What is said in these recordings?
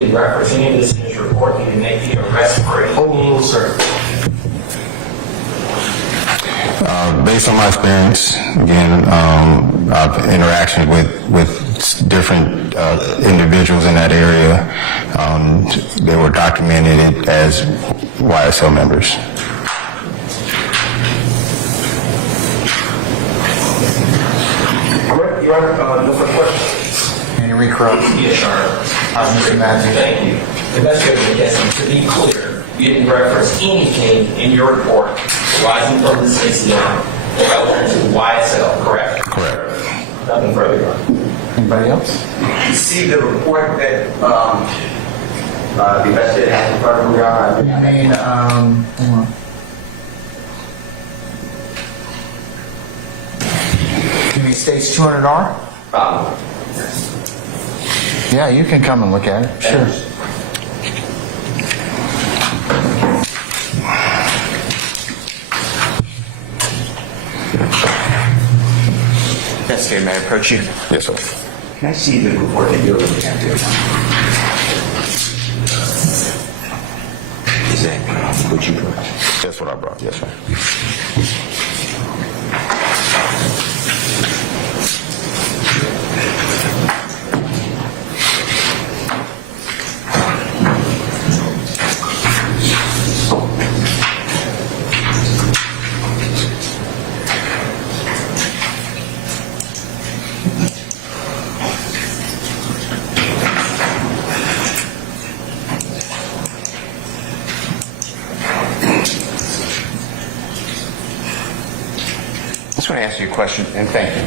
reference any of this in his report? He didn't make the arrest for it. Oh, sir. Based on my experience, again, I've interactions with different individuals in that area. They were documented as YSL members. Your Honor, no further questions. Any recruit? Yes, Your Honor. Mr. Matthews. Thank you. Investigator McKesson, to be clear, you didn't reference anything in your report arising from this incident relevant to YSL, correct? Correct. Nothing further, Your Honor. Anybody else? You see the report that the investigator has in front of him, Your Honor? I mean, hold on. You mean states 200R? Yeah, you can come and look at it. Sure. Investigator, may I approach you? Yes, sir. Can I see the report that you're looking at there? Is that what you brought? That's what I brought. Yes, sir. I just want to ask you a question, and thank you.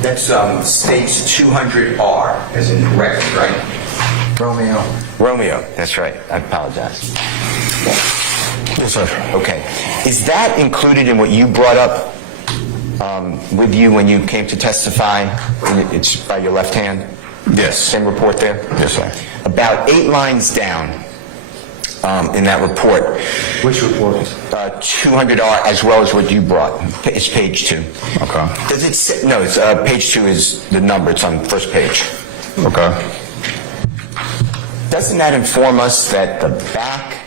That's states 200R, as in record, right? Romeo. Romeo, that's right. I apologize. Yes, sir. Okay. Is that included in what you brought up with you when you came to testify? It's by your left hand? Yes. Same report there? Yes, sir. About 8 lines down in that report. Which report? 200R as well as what you brought. It's page 2. Okay. Does it say, no, it's page 2 is the number. It's on the first page. Okay. Doesn't that inform us that the back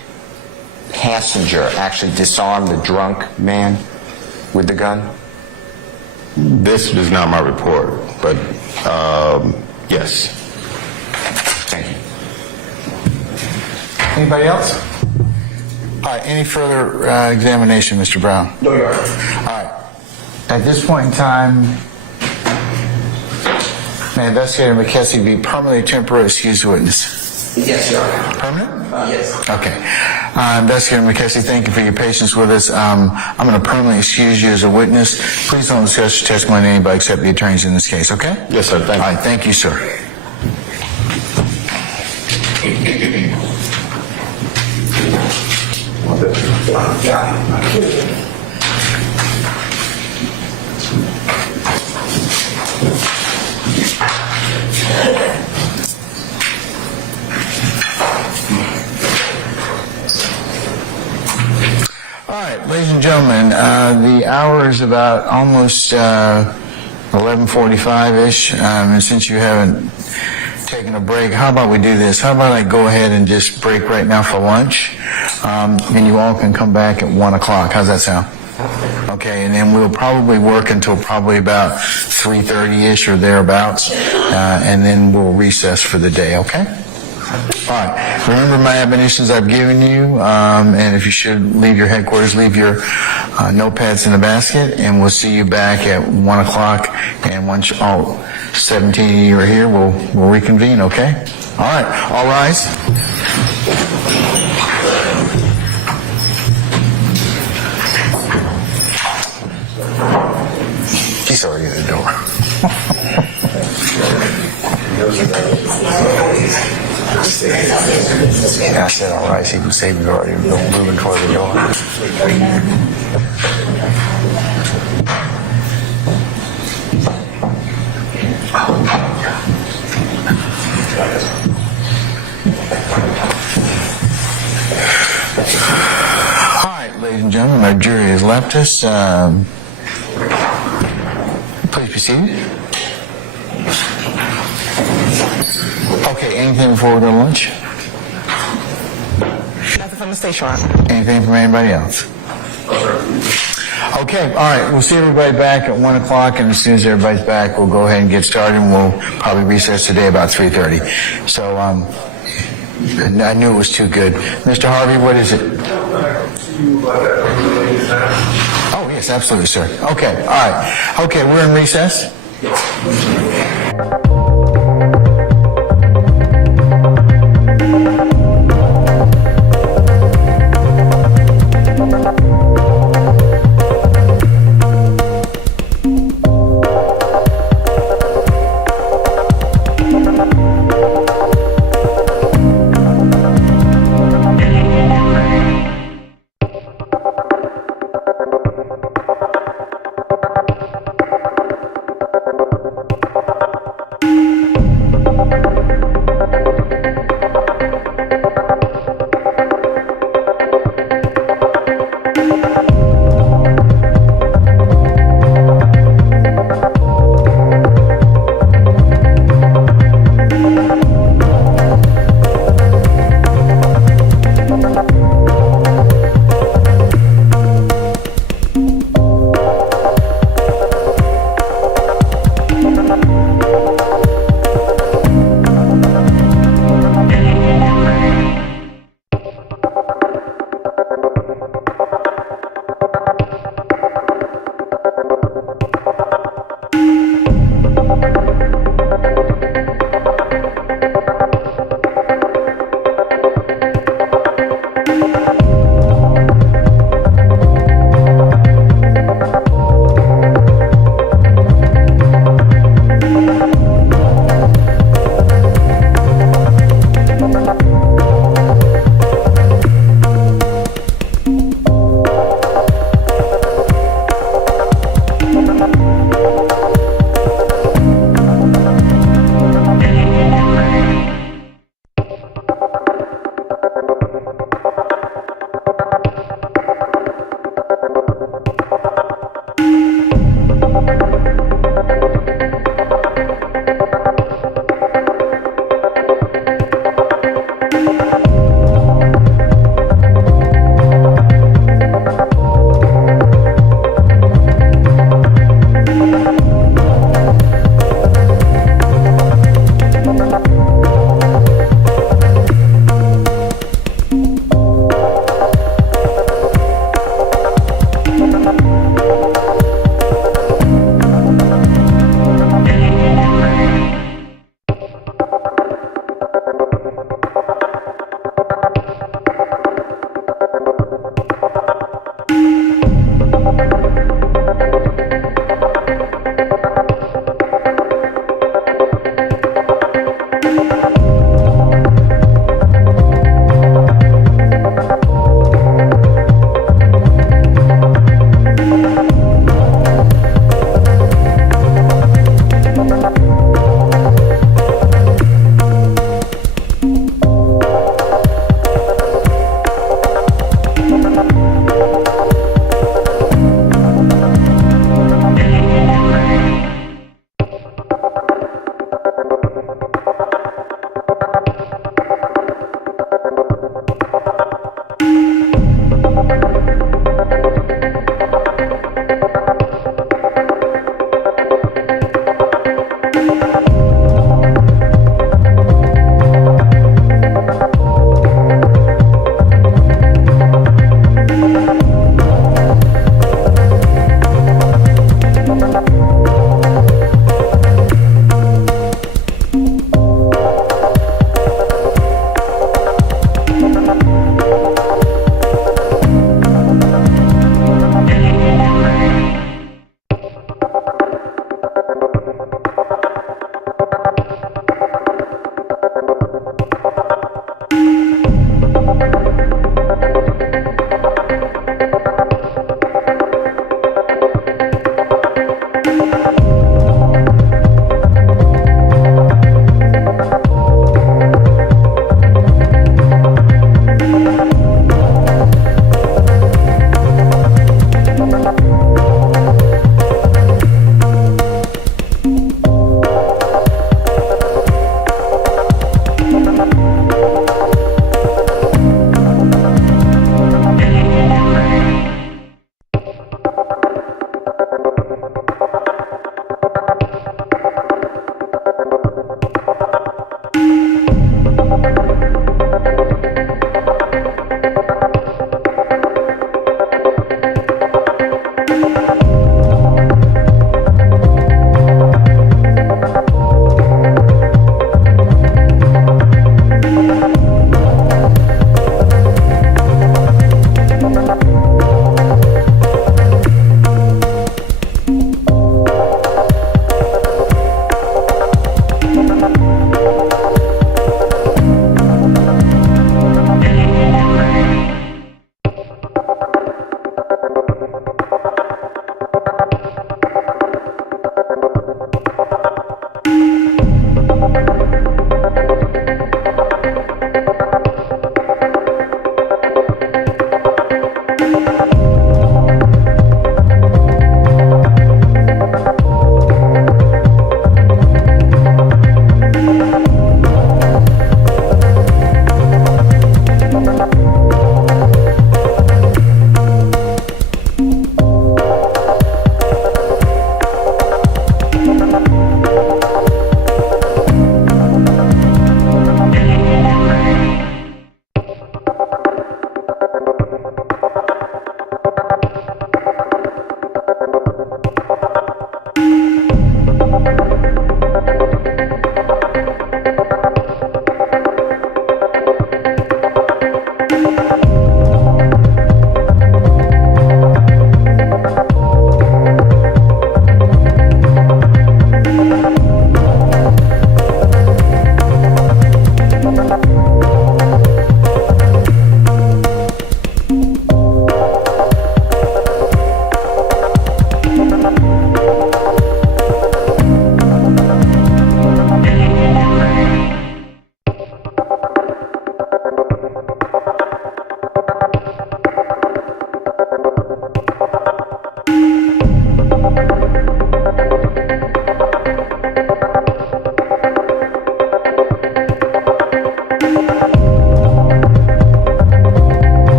passenger actually disarmed the drunk man with the gun? This is not my report, but yes. Thank you. Anybody else? All right, any further examination, Mr. Brown? No, Your Honor. All right. At this point in time, may Investigator McKessie be permanently temporarily excused witness? Yes, Your Honor. Permanent? Yes. Okay. Investigator McKessie, thank you for your patience with us. I'm going to permanently excuse you as a witness. Please don't discuss your testimony to anybody except the attorneys in this case, okay? Yes, sir. Thank All you. right, thank you, sir. All right, ladies and gentlemen, the hour is about almost 11:45-ish, and since you haven't taken a break, how about we do this? How about I go ahead and just break right now for lunch, and you all can come back at 1 o'clock. How's that sound? Okay, and then we'll probably work until probably about 3:30-ish or thereabouts, and then we'll recess for the day, okay? All right. Remember my admonitions I've given you, and if you should leave your headquarters, leave your notepads in the basket, and we'll see you back at 1 o'clock, and once all 17 of you are here, we'll reconvene, okay? All right. All rise. He's already at the door. And I said, all right, so you can say we've already moving toward the door. All right, ladies and gentlemen, our jury has left us. Please be seated. Okay, anything before we go to lunch? Nothing from the station, Your Honor. Anything from anybody else? Okay, all right, we'll see everybody back at 1 o'clock, and as soon as everybody's back, we'll go ahead and get started, and we'll probably recess today about 3:30. So, I knew it was too good. Mr. Harvey, what is it? Oh, yes, absolutely, sir. Okay, all right. Okay, we're in recess?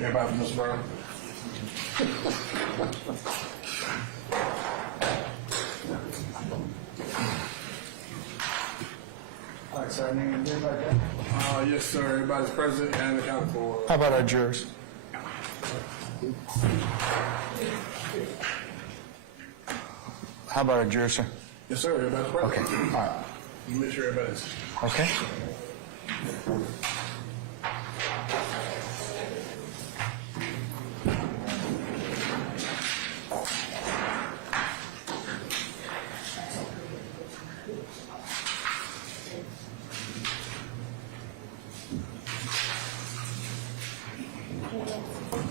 Everybody from Mr. Brown? All right, sir, name and everybody there? Yes, sir. Everybody's present and accounted for. How about our jurors? How about our jurors, sir? Yes, sir. Everybody's present. Okay, all right. You make sure everybody's. Okay.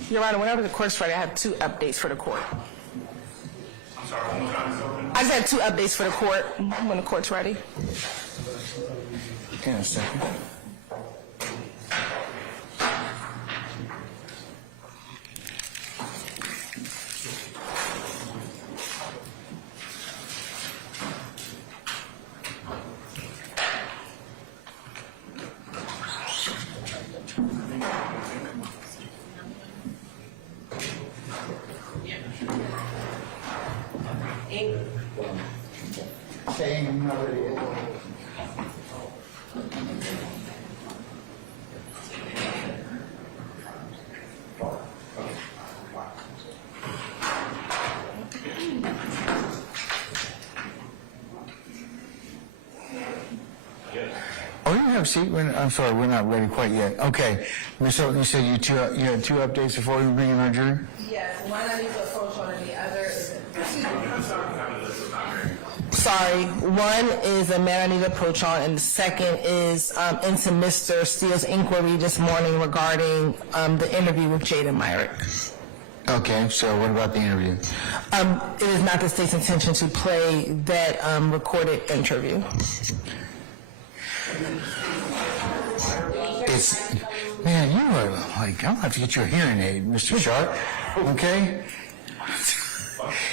Your Honor, whenever the court's ready, I have 2 updates for the court. I'm sorry, one more time. I just have 2 updates for the court when the court's ready. In a second. Okay, I'm not ready yet. Oh, you have a seat? I'm sorry, we're not ready quite yet. Okay, Ms. Hilton, you said you had 2 updates before we bring in our jury? Yes, one I need to approach on and the other is... Sorry, one is a matter I need to approach on, and the second is into Mr. Steele's inquiry this morning regarding the interview with Jada Myrick. Okay, so what about the interview? It is not the state's intention to play that recorded interview. It's, man, you are like, I'm gonna have to get you a hearing aid, Mr. Sharp, okay?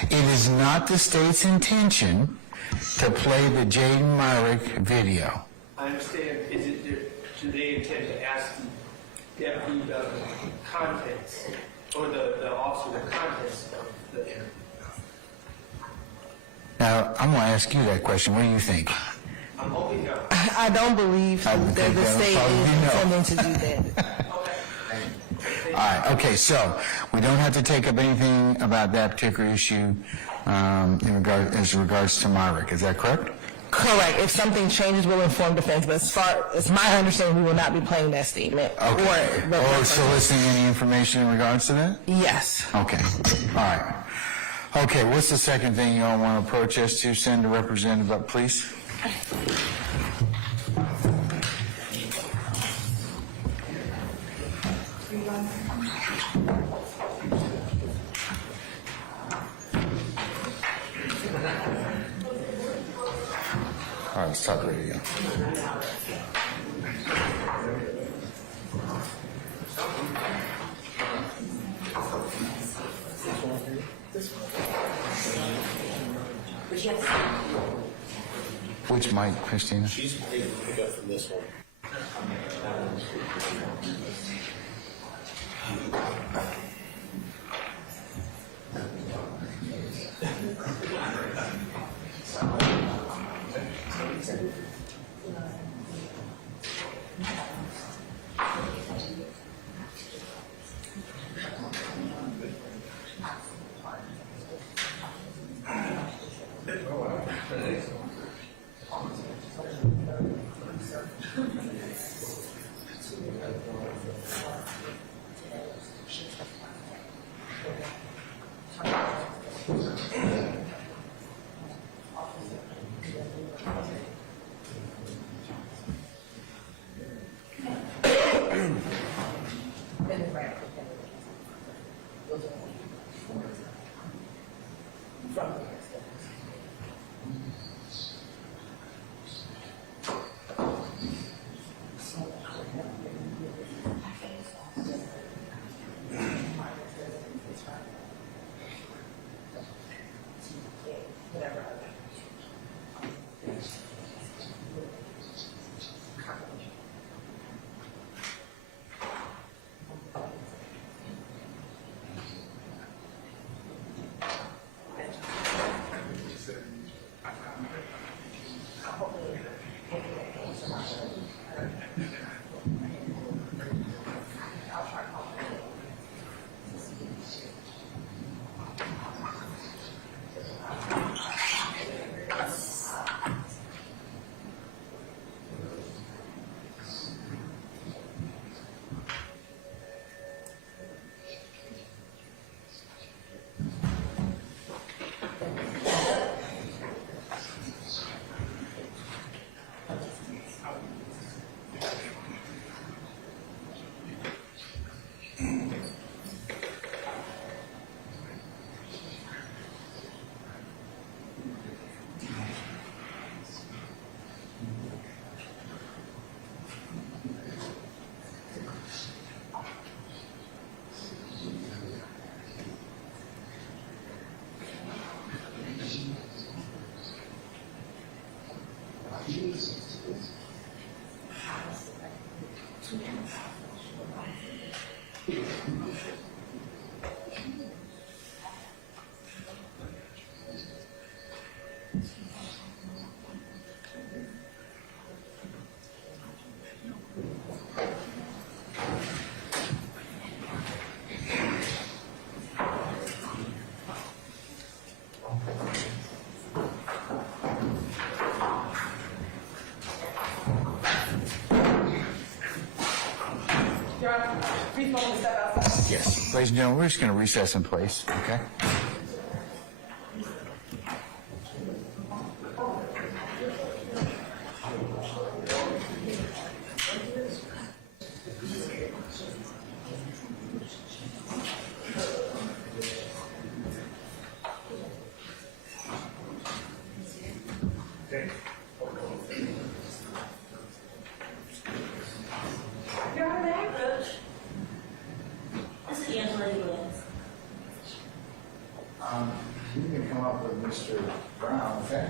It is not the state's intention to play the Jaden Myrick video. I understand. Do they intend to ask the deputy about the contents, or the officer the contents of the interview? Now, I'm gonna ask you that question. What do you think? I'm hoping no. I don't believe I would that think the that would state probably is be no. intending to do that. All right, okay, so we don't have to take up anything about that particular issue as regards to Myrick, is that correct? Correct. If something changes, we'll inform defense. But as far as my understanding, we will not be playing that statement. Okay. Or soliciting any information in regards to that? Yes. Okay, all right. Okay, what's the second thing you all want to approach us to send a representative up, please? All right, stop the video. Which mic, Christina? She's able to pick up from this one. Please welcome to step outside. Yes. Ladies and gentlemen, we're just going to recess in place, okay? You're over there, Coach. This is Angela Williams. You can come up with Mr. Brown, okay?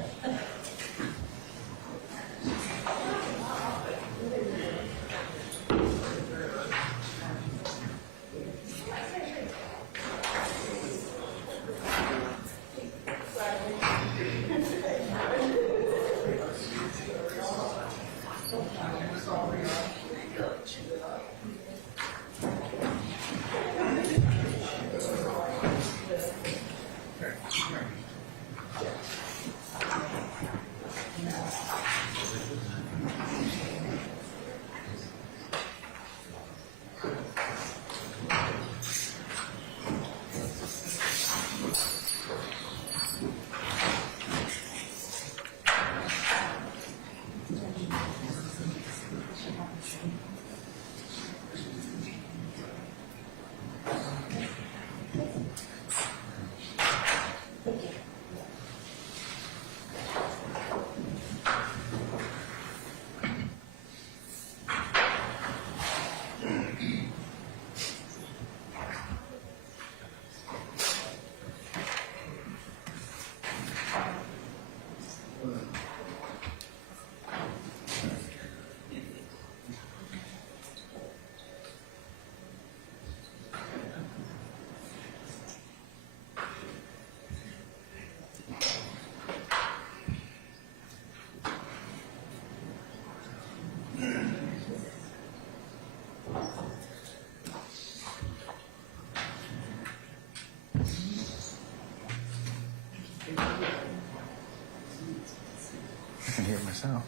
I can hear it myself.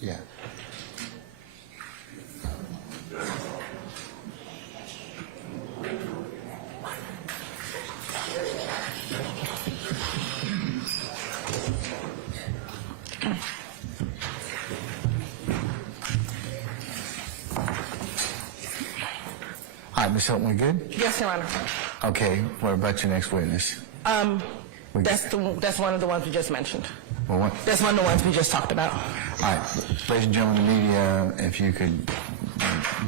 Yeah. All right, Ms. Hilton, we good? Yes, Your Honor. Okay, what about your next witness? That's one of the ones we just mentioned. Well, what? That's one of the ones we just talked about. All right, ladies and gentlemen of the media, if you could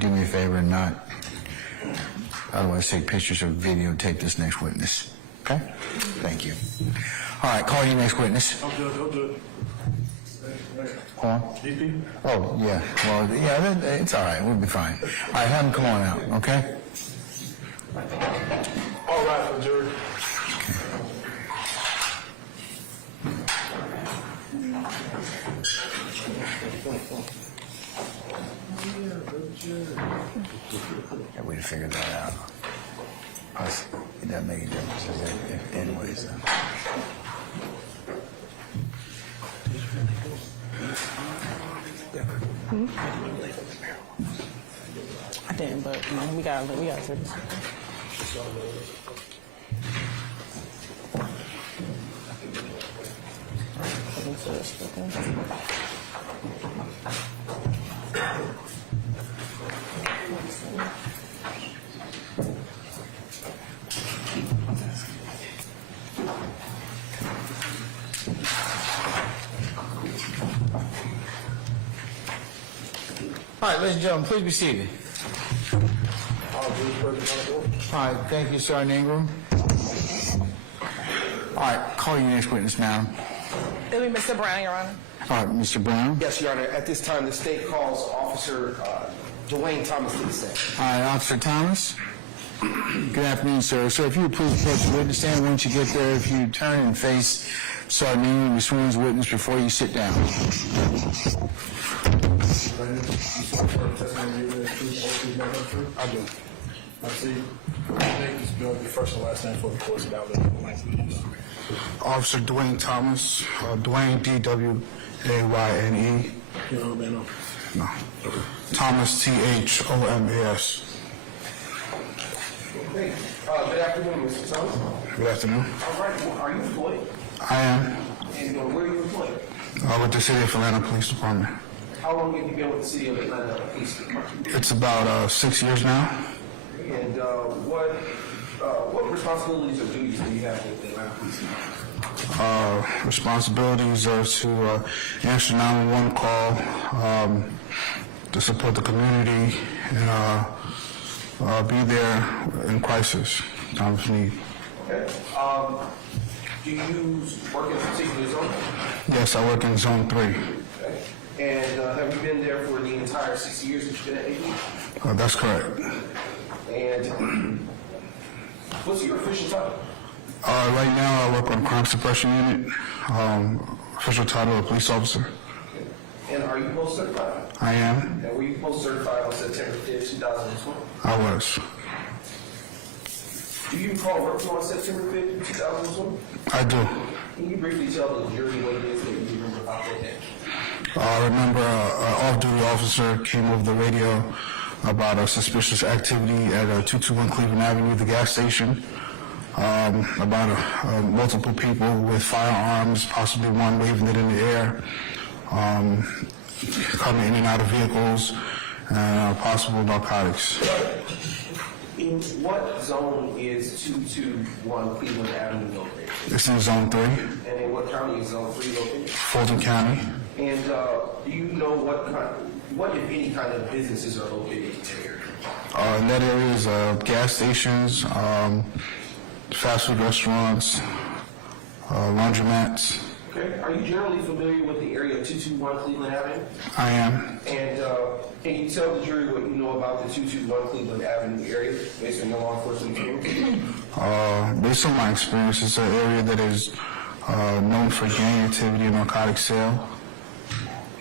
do me a favor and not otherwise take pictures or videotape this next witness. Okay? Thank you. All right, call your next witness. I'm good. Go on. DP? Oh, yeah. Well, yeah, it's all right. We'll be fine. All right, have him come on out, okay? All right, for jury. Yeah, we figured that out. Plus, it doesn't make a difference, anyways. I didn't, but we got to do this. All right, ladies and gentlemen, please be seated. All right, thank you, Sergeant Ingram. All right, call your next witness, madam. It'll be Mr. Brown, Your Honor. All right, Mr. Brown. Yes, Your Honor. At this time, the state calls Officer Dwayne Thomas to the stand. All right, Officer Thomas. Good afternoon, sir. Sir, if you would please approach the witness stand. Once you get there, if you turn and face Sergeant Ingram, you swear as a witness before you sit down. I do. I see. Name is Bill, your first and last name for the course of that please. Officer Dwayne Thomas, Dwayne, D-W-A-Y-N-E, You know, man. No. Thomas, Thomas. Okay. Good afternoon, Mr. Thomas. Good afternoon. All right. Well, are you employed? I am And where are you employed? with the City of Atlanta Police Department. How long have you been with the City of Atlanta Police Department? It's about 6 years now. And what responsibilities or duties do you have with the Atlanta Police Department? Responsibilities are to answer 911 call, to support the community, and be there in crisis, time of need. Okay. Do you work in a particular zone? Yes, I work in Zone 3. Okay. And have you been there for the entire 6 years that you've been at AD? That's correct. And what's your official title? Right now, I work on crime suppression unit, official title of police officer. And are you post-certified? I am. And were you post-certified on September 5th, 2020? I was. Do you recall working on September 5th, 2020? I do. Can you briefly tell the jury what it is that you remember about that day? I remember an off-duty officer came over the radio about a suspicious activity at 221 Cleveland Avenue, the gas station. About multiple people with firearms, possibly one waving it in the air, coming in and out of vehicles, and possible narcotics. In what zone is 221 Cleveland Avenue located? It's in Zone 3, And in what county is Zone 3 located? Fulton County. And do you know what if any kind of businesses are located in that area? In that area is gas stations, fast food restaurants, laundromats. Okay. Are you generally familiar with the area of 221 Cleveland Avenue? I am. And can you tell the jury what you know about the 221 Cleveland Avenue area based on your law enforcement experience? Based on my experience, it's an area that is known for gang activity and narcotic sale.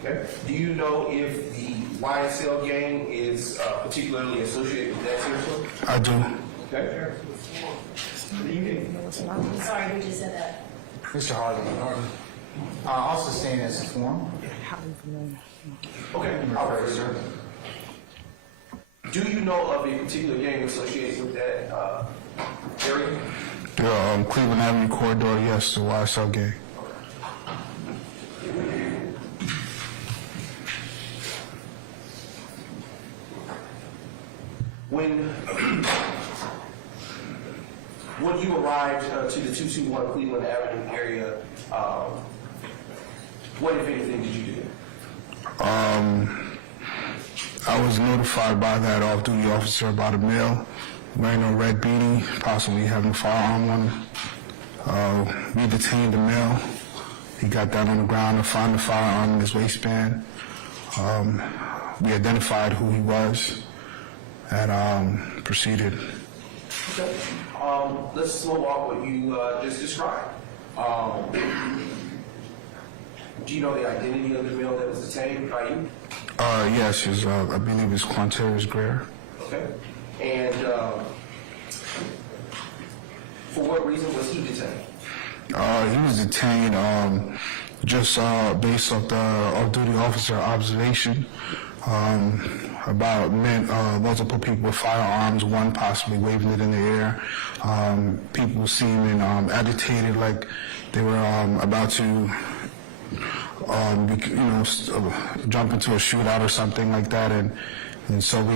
Okay. Do you know if the YSL gang is particularly associated with that territory? I do. Okay. Sorry, who just said that? Mr. Harden. Also staying as a form. Okay. All right, sir. Do you know of a particular gang associated with that area? The Cleveland Avenue corridor, yes, the YSL gang. When you arrived to the 221 Cleveland Avenue area, what, if anything, did you do? I was notified by that off-duty officer about a male wearing a red beanie, possibly having a firearm on him. We detained the male. He got down on the ground and found the firearm in his waistband. We identified who he was and proceeded. Okay. Let's slow walk what you just described. Do you know the identity of the male that was detained by you? Yes, I believe it's Quantarius Greer. Okay. And for what reason was he detained? He was detained just based off the off-duty officer observation about multiple people with firearms, one possibly waving it in the air, people seeming agitated, like they were about to jump into a shootout or something like that, and so we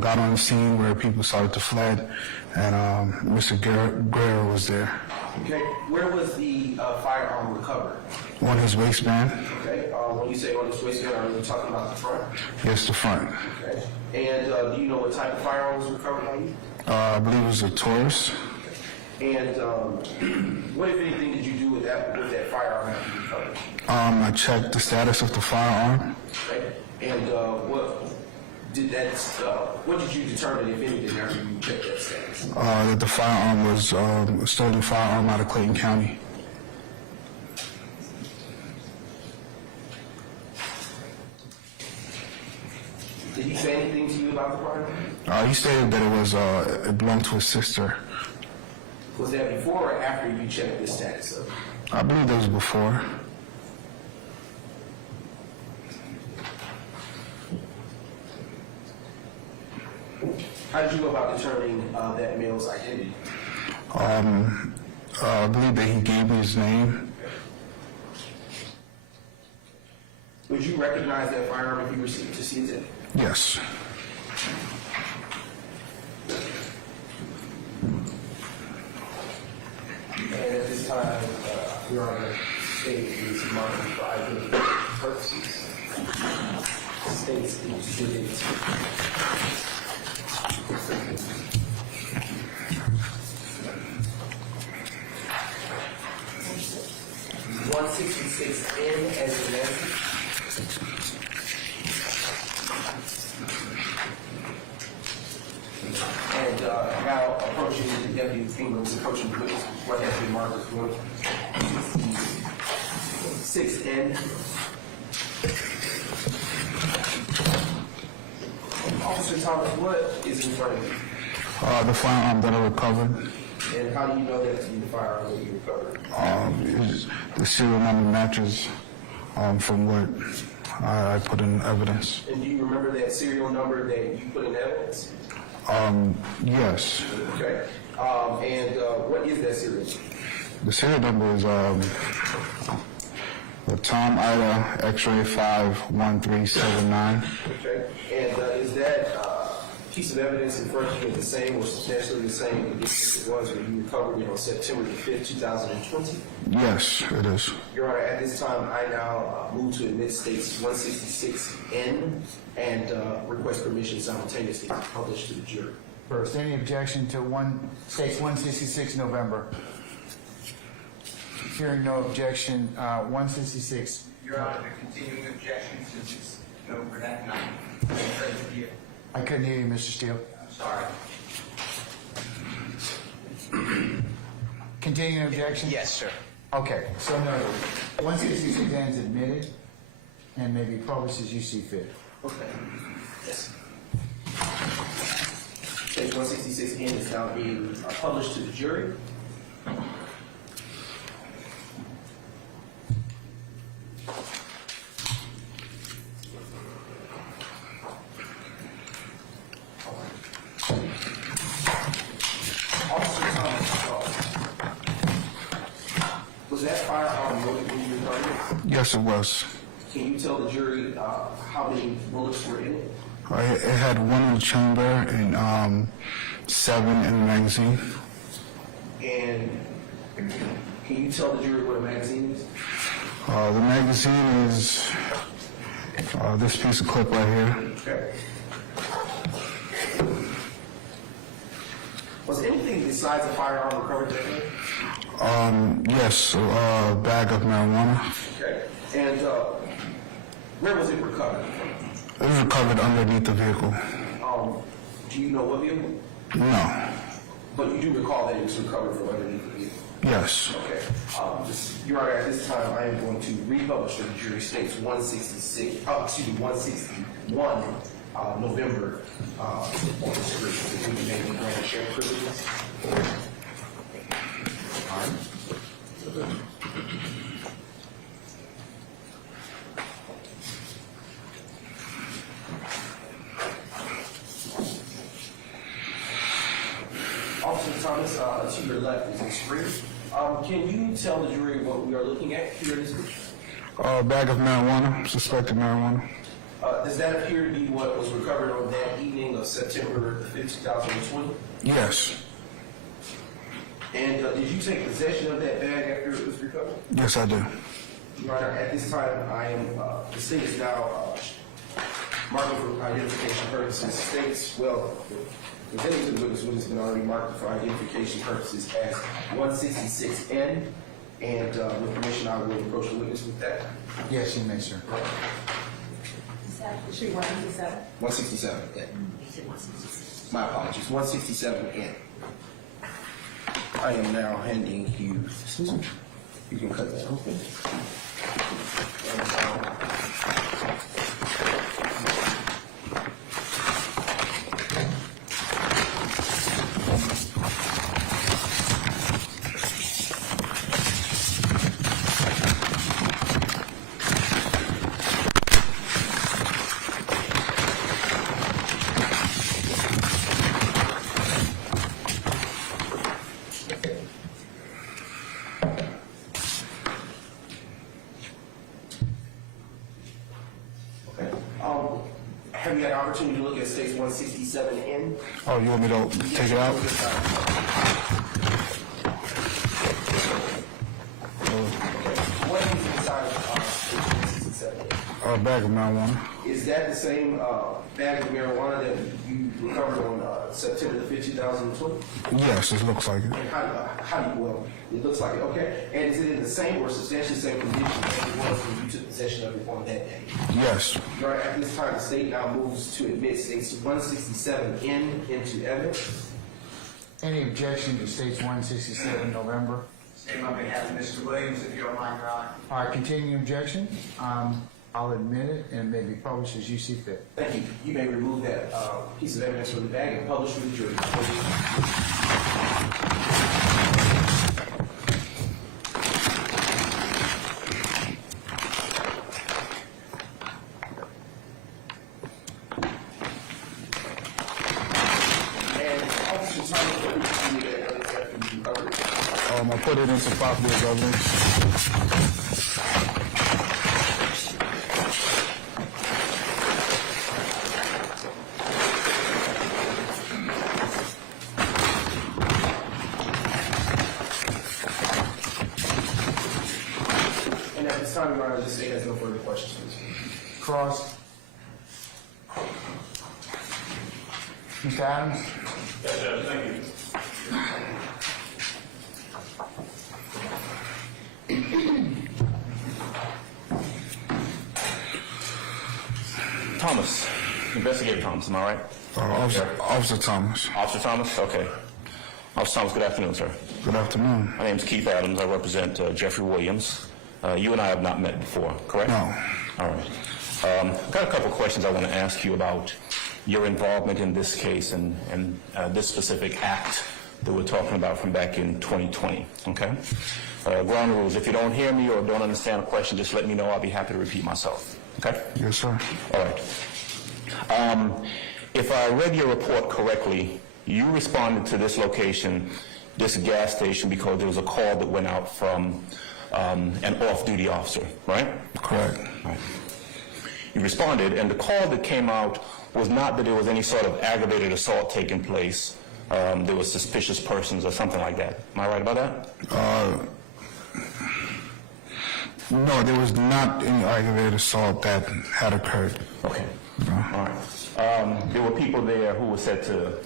got on the scene where people started to fled, and Mr. Guerrero was there. Okay. Where was the firearm recovered? On his waistband. Okay. When you say on his waistband, are you talking about the front? Yes, the front. Okay. And do you know what type of firearm was recovered on you? I believe it was a Taurus. And what, if anything, did you do with that firearm after you recovered? I checked the status of the firearm. Okay. And what did you determine, if anything, after you checked that status? That the firearm was a stolen firearm out of Clayton County. Did he say anything to you about the firearm? He stated that it belonged to his sister. Was that before or after you checked the status of it? I believe that was before. How did you go about determining that male's identity? I believe that he gave me his name. Would you recognize that firearm if you received to see it? Yes. And at this time, Your Honor, state is marked for identity purposes. States exhibit 166N as in Nancy. And now approaching the deputy Ingram, approaching the witness, what has been marked as 166N. Officer Thomas, what is in front of you? The firearm that I recovered. And how do you know that to be the firearm that you recovered? The serial number matches from what I put in evidence. And do you remember that serial number that you put in evidence? Yes. Okay. And what is that serial number? The serial number is the Tom Ida X-ray 51379. Okay. And is that piece of evidence in front of you the same or substantially the same condition as it was when you recovered it on September the 5th, 2020? Yes, it is. Your Honor, at this time, I now move to admit states 166N and request permission simultaneously to publish to the jury. First, any objection to states 166 November? Hearing no objection, 166. Your Honor, the continuing objection since it's over that night. I couldn't hear you, Mr. Steele. I'm sorry. Continuing objection? Yes, sir. Okay, so no, 166 is admitted, and maybe published as you see fit. Okay. Yes. State 166N is now being published to the jury. Officer Thomas, was that firearm loaded when you recovered it? Yes, it was. Can you tell the jury how many bullets were in it? It had one in the chamber and 7 in the magazine. And can you tell the jury what a magazine is? The magazine is this piece of clip right here. Okay. Was anything besides a firearm recovered that day? Yes, a bag of marijuana. Okay. And where was it recovered? It was recovered underneath the vehicle. Do you know what vehicle? No. But you do recall that it was recovered from underneath the vehicle? Yes. Okay. Your Honor, at this time, I am going to republish the jury states 161 November on the screen. So we may be granted shared privileges. All right. Officer Thomas, to your left is the screen. Can you tell the jury what we are looking at here in this picture? A bag of marijuana, suspected marijuana. Does that appear to be what was recovered on that evening of September 5th, 2020? Yes. And did you take possession of that bag after it was recovered? Yes, I do. Your Honor, at this time, the state is now marking for identification purposes. States, well, presenting to the witness what has been already marked for identification purposes as 166N. And with permission, I will approach the witness with that. Yes, you may, sir. 167. 167, yeah. My apologies, 167N. I am now handing you scissors. You can cut that open. have you had an opportunity to look at states 167N? Oh, you want me to take it out? What is inside state 167N? A bag of marijuana. Is that the same bag of marijuana that you recovered on September the 5th, 2020? Yes, it looks like it. And how do you, well, it looks like it, okay. And is it in the same or substantially same condition as it was when you took possession of it on that day? Yes. All right, at this time, the state now moves to admit states 167N into evidence. Any objection to states 167 November? Same on behalf of Mr. Williams, if you don't mind, Your Honor. All right, continuing objection. I'll admit it, and it may be published as you see fit. Thank you. You may remove that piece of evidence from the bag and publish with the jury. And Officer Thomas, what did you see that after you recovered it? I put it into property of evidence. And at this time, Your Honor, the state has no further questions. Cross. Mr. Adams? Yes, Judge, thank you. Thomas, Investigator Thomas, am I right? Officer Thomas. Officer Thomas, okay. Officer Thomas, good afternoon, sir. Good afternoon. My name is Keith Adams. I represent Jeffrey Williams. You and I have not met before, correct? No. All right. Got a couple of questions I want to ask you about your involvement in this case and this specific act that we're talking about from back in 2020, okay? Ground rules, if you don't hear me or don't understand a question, just let me know. I'll be happy to repeat myself, okay? Yes, sir. All right. If I read your report correctly, you responded to this location, this gas station, because there was a call that went out from an off-duty officer, right? Correct. Right. You responded, and the call that came out was not that there was any sort of aggravated assault taking place. There were suspicious persons or something like that. Am I right about that? No, there was not any aggravated assault that had occurred. Okay. All right. There were people there who were said to,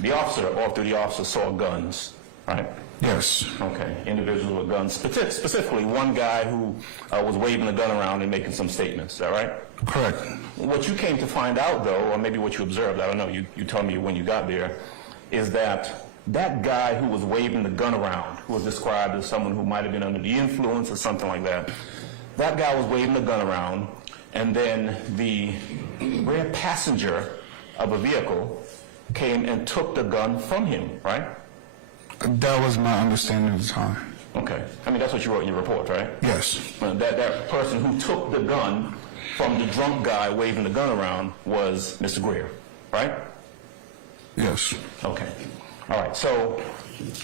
the officer, off-duty officer, saw guns, right? Yes. Okay. Individuals with guns. Specifically, one guy who was waving a gun around and making some statements. Is that right? Correct. What you came to find out, though, or maybe what you observed, I don't know, you tell me when you got there, is that that guy who was waving the gun around, who was described as someone who might have been under the influence or something like that, that guy was waving the gun around, and then the rear passenger of a vehicle came and took the gun from him, right? That was my understanding at the time. Okay. I mean, that's what you wrote in your report, right? Yes. That person who took the gun from the drunk guy waving the gun around was Mr. Greer, right? Yes. Okay. All right. So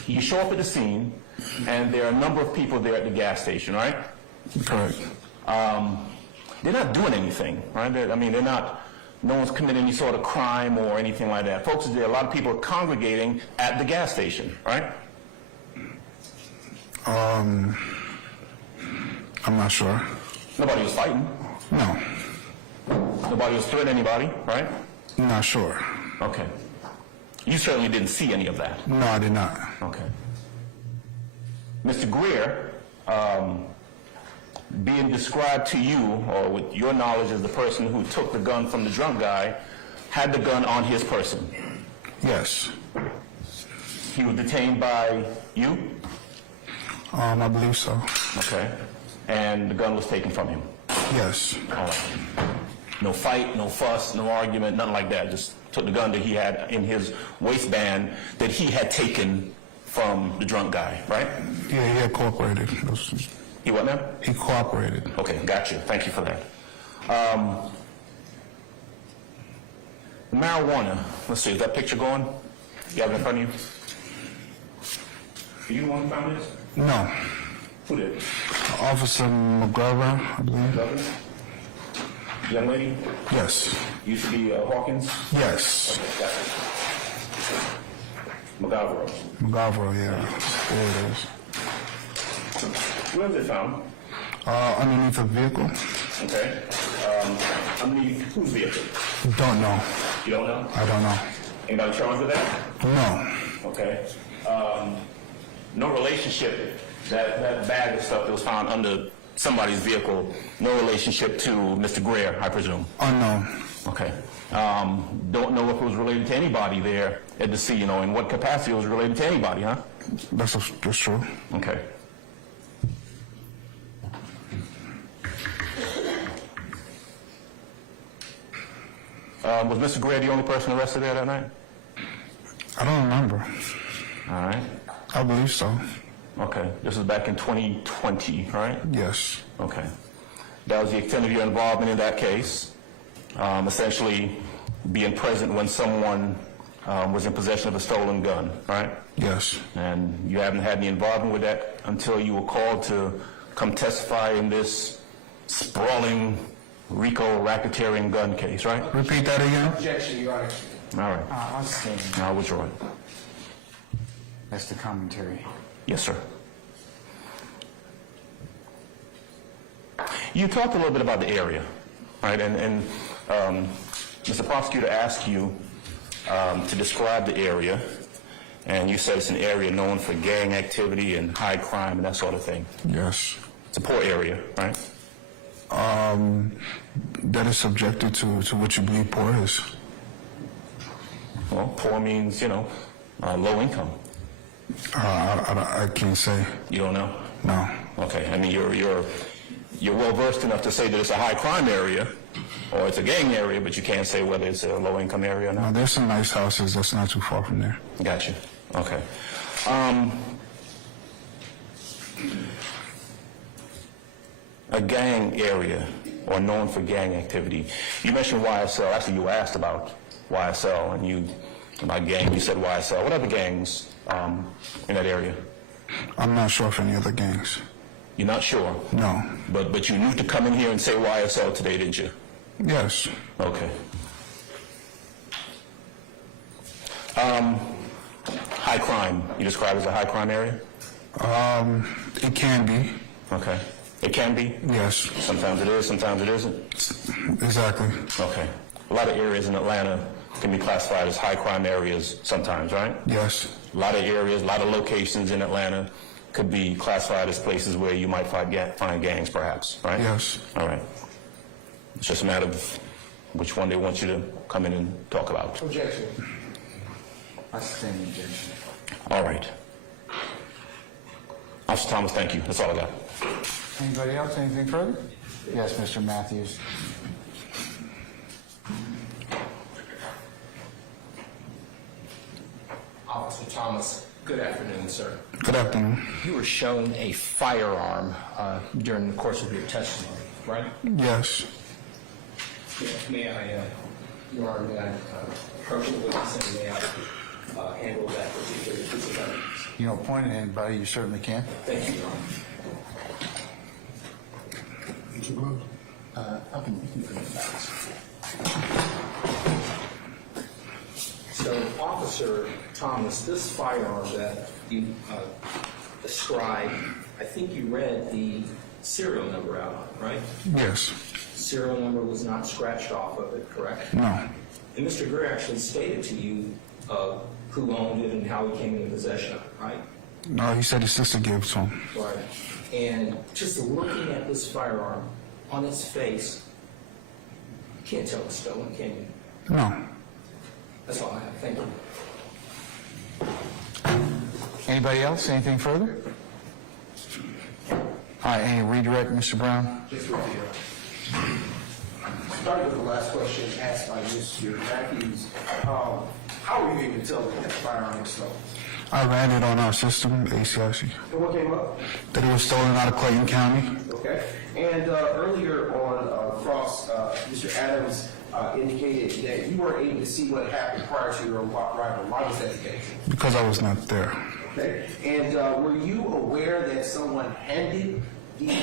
you show up at the scene, and there are a number of people there at the gas station, right? Correct. They're not doing anything, right? They're not, no one's committing any sort of crime or anything like that. Folks, there are a lot of people congregating at the gas station, right? I'm not sure. Nobody was fighting. No. Nobody was threatening anybody, right? Not sure. Okay. You certainly didn't see any of that. No, I did not. Okay. Mr. Greer, being described to you, or with your knowledge as the person who took the gun from the drunk guy, had the gun on his person. Yes. He was detained by you? I believe so. Okay. And the gun was taken from him? Yes. All right. No fight, no fuss, no argument, nothing like that. Just took the gun that he had in his waistband that he had taken from the drunk guy, right? Yeah, he had cooperated. He what now? He cooperated. Okay, gotcha. Thank you for that. Marijuana. Let's see, is that picture going? You have it in front of you? Are you the one who found this? No. Who did? Officer McGovern, I believe. Young lady? Yes. Used to be Hawkins? Yes. McGavro. McGavro, yeah. There it is. Where was it found? Underneath a vehicle. Okay. Underneath whose vehicle? Don't know. You don't know? I don't know. Anybody charged with that? No. Okay. No relationship, that bag of stuff that was found under somebody's vehicle, no relationship to Mr. Greer, I presume? Unknown. Okay. Don't know if it was related to anybody there at the scene, in what capacity it was related to anybody, huh? That's true. Okay. Was Mr. Greer the only person arrested there that night? I don't remember. All right. I believe so. Okay. This was back in 2020, right? Yes. Okay. That was the extent of your involvement in that case. Essentially being present when someone was in possession of a stolen gun, right? Yes. And you haven't had any involvement with that until you were called to come testify in this sprawling RICO racketeering gun case, right? Repeat that again. Objection, Your Honor. All right. I'll stand. Now withdraw it. That's the commentary. Yes, sir. You talked a little bit about the area, right? And Mr. Prosecutor asked you to describe the area, and you said it's an area known for gang activity and high crime and that sort of thing. Yes. It's a poor area, right? That is subjected to what you believe poor is. Well, poor means, low income. I can't say. You don't know? No. Okay. I mean, you're well versed enough to say that it's a high crime area or it's a gang area, but you can't say whether it's a low income area or not. No, there's some nice houses that's not too far from there. Gotcha. Okay. A gang area or known for gang activity. You mentioned YSL. Actually, you asked about YSL and about gang. You said YSL. What other gangs in that area? I'm not sure of any other gangs. You're not sure? No. But you knew to come in here and say YSL today, didn't you? Yes. Okay. High crime. You describe it as a high crime area? It can be. Okay. It can be? Yes. Sometimes it is, sometimes it isn't? Exactly. Okay. A lot of areas in Atlanta can be classified as high crime areas sometimes, right? Yes. A lot of areas, a lot of locations in Atlanta could be classified as places where you might find gangs, perhaps, right? Yes. All right. It's just a matter of which one they want you to come in and talk about. Objection. I stand objection. All right. Officer Thomas, thank you. That's all I got. Anybody else, anything further? Yes, Mr. Matthews. Officer Thomas, good afternoon, sir. Good afternoon. You were shown a firearm during the course of your testimony, right? Yes. May I, Your Honor, may I approach the witness and may I handle that particular piece of evidence? You don't point at anybody, you certainly can. Thank you, Your Honor. I can put it back. So, Officer Thomas, this firearm that you described, I think you read the serial number out, right? Yes. Serial number was not scratched off of it, correct? No. And Mr. Greer actually stated to you who owned it and how he came into possession of it, right? No, he said his sister gave it to him. Right. And just looking at this firearm on its face, you can't tell it's stolen, can you? No. That's all I have. Thank you. Anybody else, anything further? All right, any redirect, Mr. Brown? Just with you. Starting with the last question asked by Mr. Matthews, how were you able to tell that that firearm was stolen? I ran it on our system, ACIC, And what came up? that it was stolen out of Clayton County. Okay. And earlier on cross, Mr. Adams indicated that you weren't able to see what happened prior to your arrival. Why was that the case? Because I was not there. Okay. And were you aware that someone handed the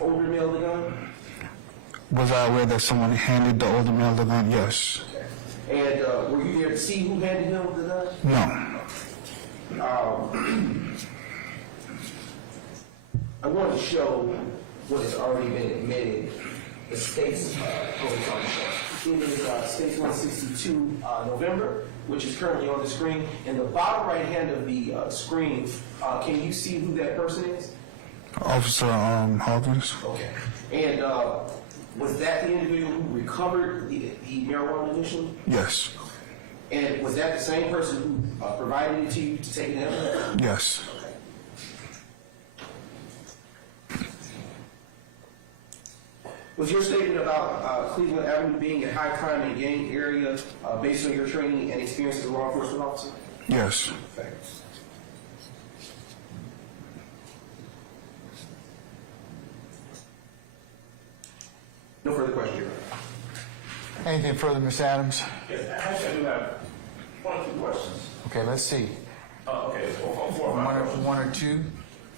older male the gun? Was I aware that someone handed the older male the gun? Yes. And were you there to see who handed him the gun? No. I want to show what has already been admitted. The state's police on the show. It is State's 162 November, which is currently on the screen. In the bottom right hand of the screen, can you see who that person is? Officer Hawkins? Okay. And was that the individual who recovered the marijuana initially? Yes. And was that the same person who provided it to you to take it out? Yes. Was your statement about Cleveland Avenue being a high crime and gang area based on your training and experience as a law enforcement officer? Yes. Okay. No further questions. Anything further, Ms. Adams? Yes, actually, I do have one or two questions. Okay, let's see. Okay, four or five. One or two?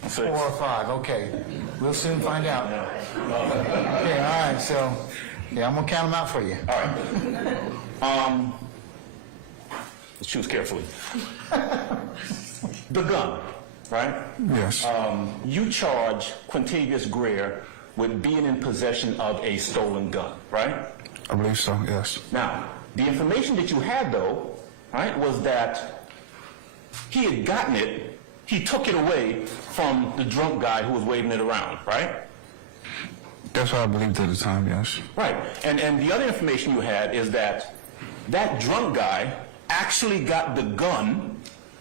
Six. 4 or 5, okay. We'll soon find out. Okay, all right, so, yeah, I'm gonna count them out for you. All right. Let's choose carefully. The gun, right? Yes. You charge Quintavious Greer with being in possession of a stolen gun, right? I believe so, yes. Now, the information that you had, though, right, was that he had gotten it, he took it away from the drunk guy who was waving it around, right? That's what I believed at the time, yes. Right. And the other information you had is that that drunk guy actually got the gun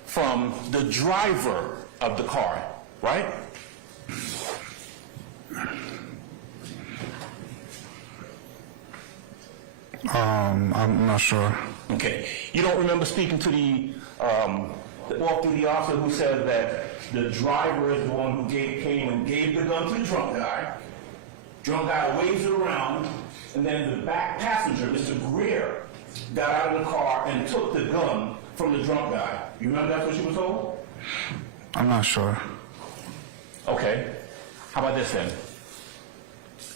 from the driver of the car, right? I'm not sure. Okay. You don't remember speaking to the off-duty officer who said that the driver is the one who came and gave the gun to the drunk guy. Drunk guy waves it around, and then the back passenger, Mr. Greer, got out of the car and took the gun from the drunk guy. You remember that's what you were told? I'm not sure. Okay. How about this then?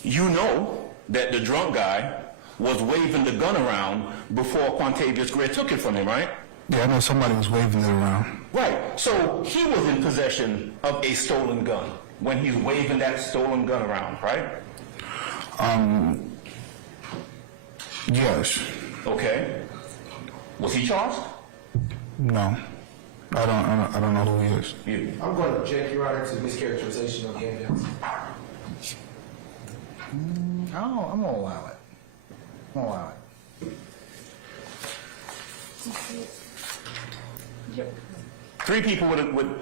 You know that the drunk guy was waving the gun around before Quintavious Greer took it from him, right? Yeah, I know somebody was waving it around. Right. So he was in possession of a stolen gun when he's waving that stolen gun around, right? Yes. Okay. Was he charged? No. I don't know who he is. You. I'm going to object, Your Honor, to mischaracterization of the evidence. I'm gonna allow it. I'm gonna allow it. Three people would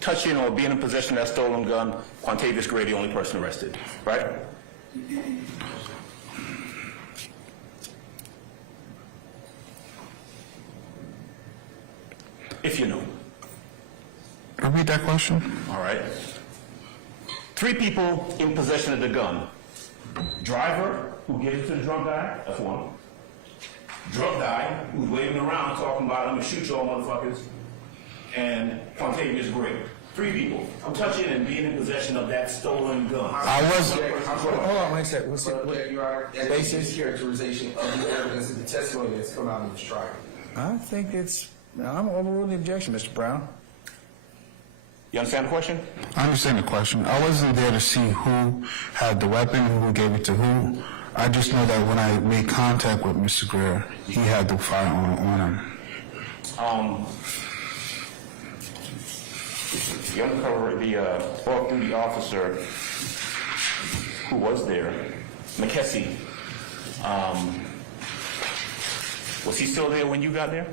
touch in or be in possession of that stolen gun. Quintavious Greer, the only person arrested, right? If you know. Repeat that question. All right. Three people in possession of the gun. Driver, who gives it to the drunk guy, that's one. Drunk guy, who's waving around talking about, I'm gonna shoot y'all motherfuckers. And Quintavious Greer. Three people touching and being in possession of that stolen gun. Hold on, wait a second. What's Your Honor, that is Basis? mischaracterization of the evidence and the testimony that's come out in this trial. I think I'm overruling the objection, Mr. Brown. You understand the question? I understand the question. I wasn't there to see who had the weapon, who gave it to who. I just know that when I made contact with Mr. Greer, he had the firearm on him. The undercover, the off-duty officer who was there, McKessie, was he still there when you got there?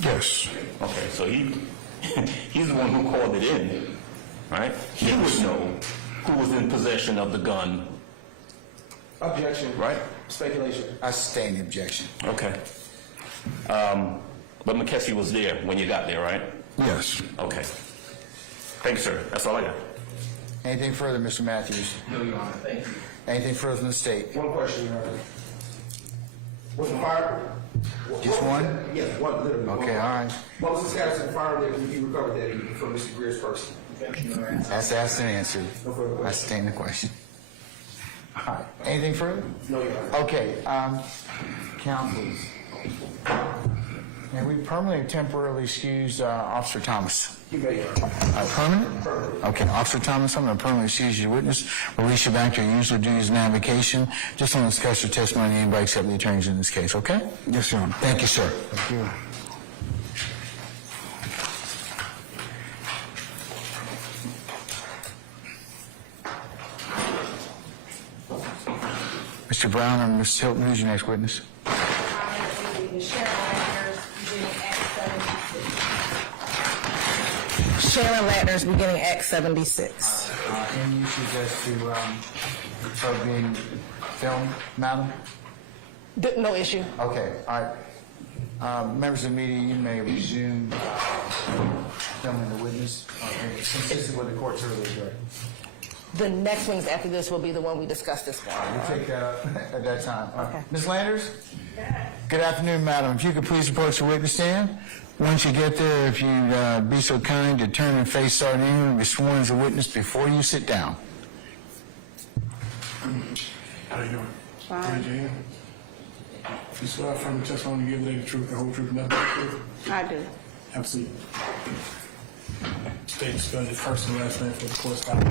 Yes. Okay, so he's the one who called it in, right? He would know who was in possession of the gun. Objection. Right. Speculation. I sustain the objection. Okay. But McKessie was there when you got there, right? Yes. Okay. Thank you, sir. That's all I got. Anything further, Mr. Matthews? No, Your Honor. Thank you. Anything further from the state? One question, Your Honor. Was the fire... Just one? Yes, one, literally. Okay, all right. What was the status of the firearm that you recovered that evening from Mr. Greer's person? That's asked and answered. No further I questions. sustain the question. I All right. Anything further? No, Your Honor. Okay, count please. And we permanently or temporarily excuse Officer Thomas? You may, Your Honor. Permanent? Okay, Officer Thomas, I'm going to permanently excuse your witness. Release you back to your usual duties and avocation. Just don't discuss your testimony with anybody except the attorneys in this case, okay? Yes, Your Honor. Thank you, sir. Thank you. Mr. Brown or Ms. Hilton, who's your next witness? Sharon Latner's beginning Act 76. Any issues as to her being filmed, madam? No issue. Okay, all right. Members of the media, you may resume filming the witness, consistent with the court's earlier directive. The next ones after this will be the one we discussed this morning. We'll take that up at that time. All right. Okay. Ms. Landers? Good afternoon, madam. If you could please approach the witness stand. Once you get there, if you'd be so kind to turn and face Sergeant Ingram and be sworn as a witness before you sit down. How you doing? Raise your hand. You swear affirm the testimony you give today the truth, the whole truth, and nothing but the truth? I do. Have a seat. State and spell your first and last name for the court's file.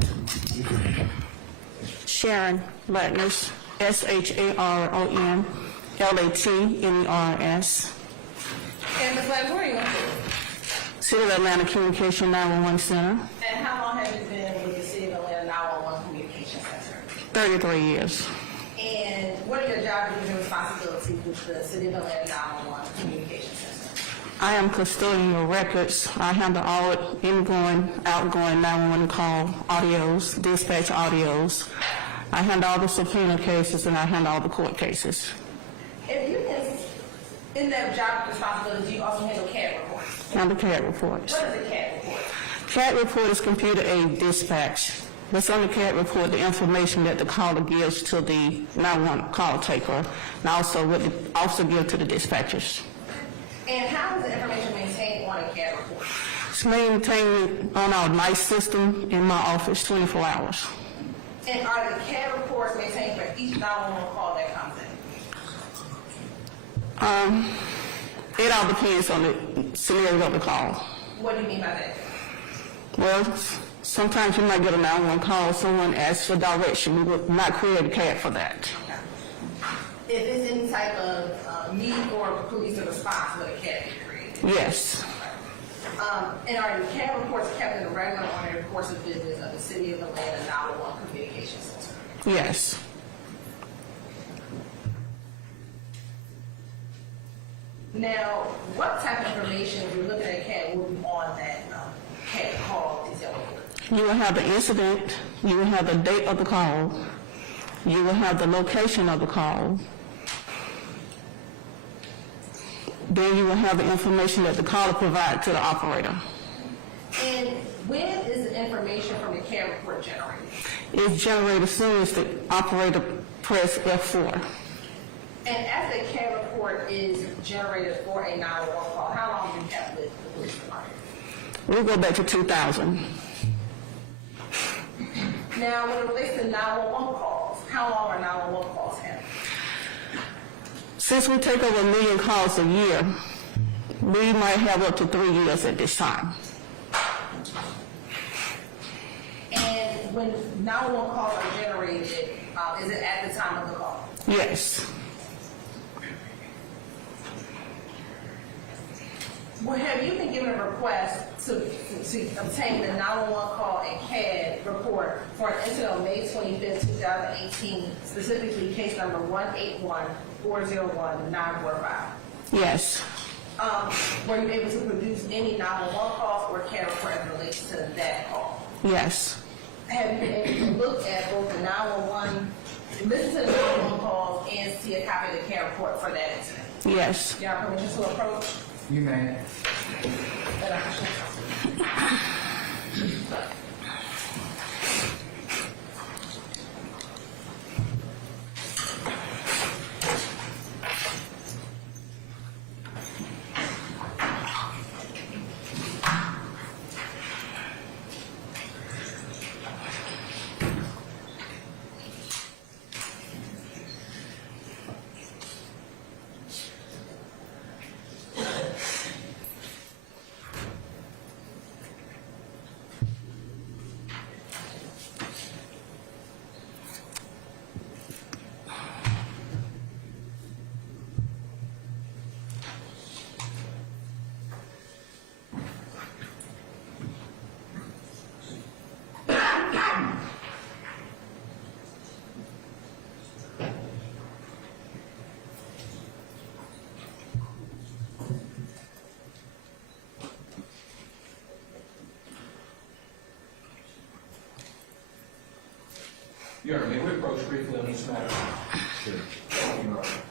Sharon Latners, SHARON, LATNERS. And Ms. Latner, where are you going City of Atlanta Communication 911 Center, And how long have you been with the City of Atlanta 911 Communication Center? 33 years. And what are your job duties and responsibilities with the City of Atlanta 911 Communication Center? I am custodian of records. I handle all ingoing, outgoing 911 call audios, dispatch audios. I handle all the subpoena cases and I handle all the court cases. If you can, in that job responsibility, you also handle CAD reports. Handle CAD reports. What is a CAD report? CAD report is computer aided dispatch. What's on the CAD report, the information that the caller gives to the 911 call taker, and also what the officer gives to the dispatchers. And how is the information maintained on a CAD report? It's maintained on our nice system in my office 24 hours. And are the CAD reports maintained for each 911 call that comes in? It all depends on the scenario of the call. What do you mean by that? Well, sometimes you might get a 911 call, someone asks for direction. We will not create a CAD for that. If it's any type of need or police response, would a CAD be created? Yes. And are the CAD reports kept in a regular ordinary course of business of the City of Atlanta 911 Communication Center? Yes. Now, what type of information, if you're looking at CAD, will be on that CAD call detail report? You will have the incident, you will have the date of the call, you will have the location of the call, then you will have the information that the caller provided to the operator. And when is the information from the CAD report generated? It's generated as soon as the operator press F4. And as the CAD report is generated for a 911 call, how long do you have with the police department? We'll go back to 2000. Now, when it relates to 911 calls, how long are 911 calls held? Since we take over 1 million calls a year, we might have up to 3 years at this time. And when 911 calls are generated, is it at the time of the call? Yes. Well, have you been given a request to obtain the 911 call and CAD report for an incident on May 25th, 2018, specifically case number 181-401-945? Yes. Were you able to produce any 911 calls or CAD report as it relates to that call? Yes. Have you been able to look at both the 911, listen to the 911 calls, and see a copy of the CAD report for that incident? Yes. You have permission to approach? You may. Your Honor, may we approach briefly on this matter? Sure. Thank you, Your Honor.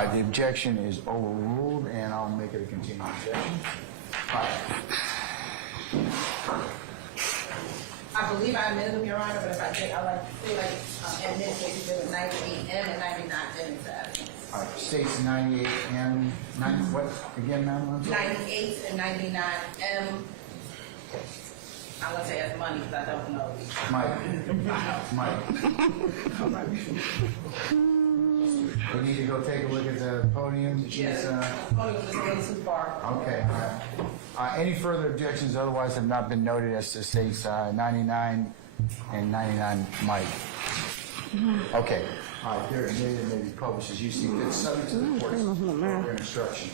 All right, the objection is overruled, and I'll make it a continuing objection. All right. I believe I admitted them, Your Honor, but if I did, I feel like admit cases there was 98M and 99M instead. All right, states 98M, what, again, ma'am? 98 and 99M. I'm going to say as money because I don't know. Mike. We need to go take a look at the podium. Yes, podium is a little too far. Okay. Any further objections otherwise have not been noted as to states 99 and 99 Mike? Okay. All right, there may be published as you see fit, subject to the court's proper instruction.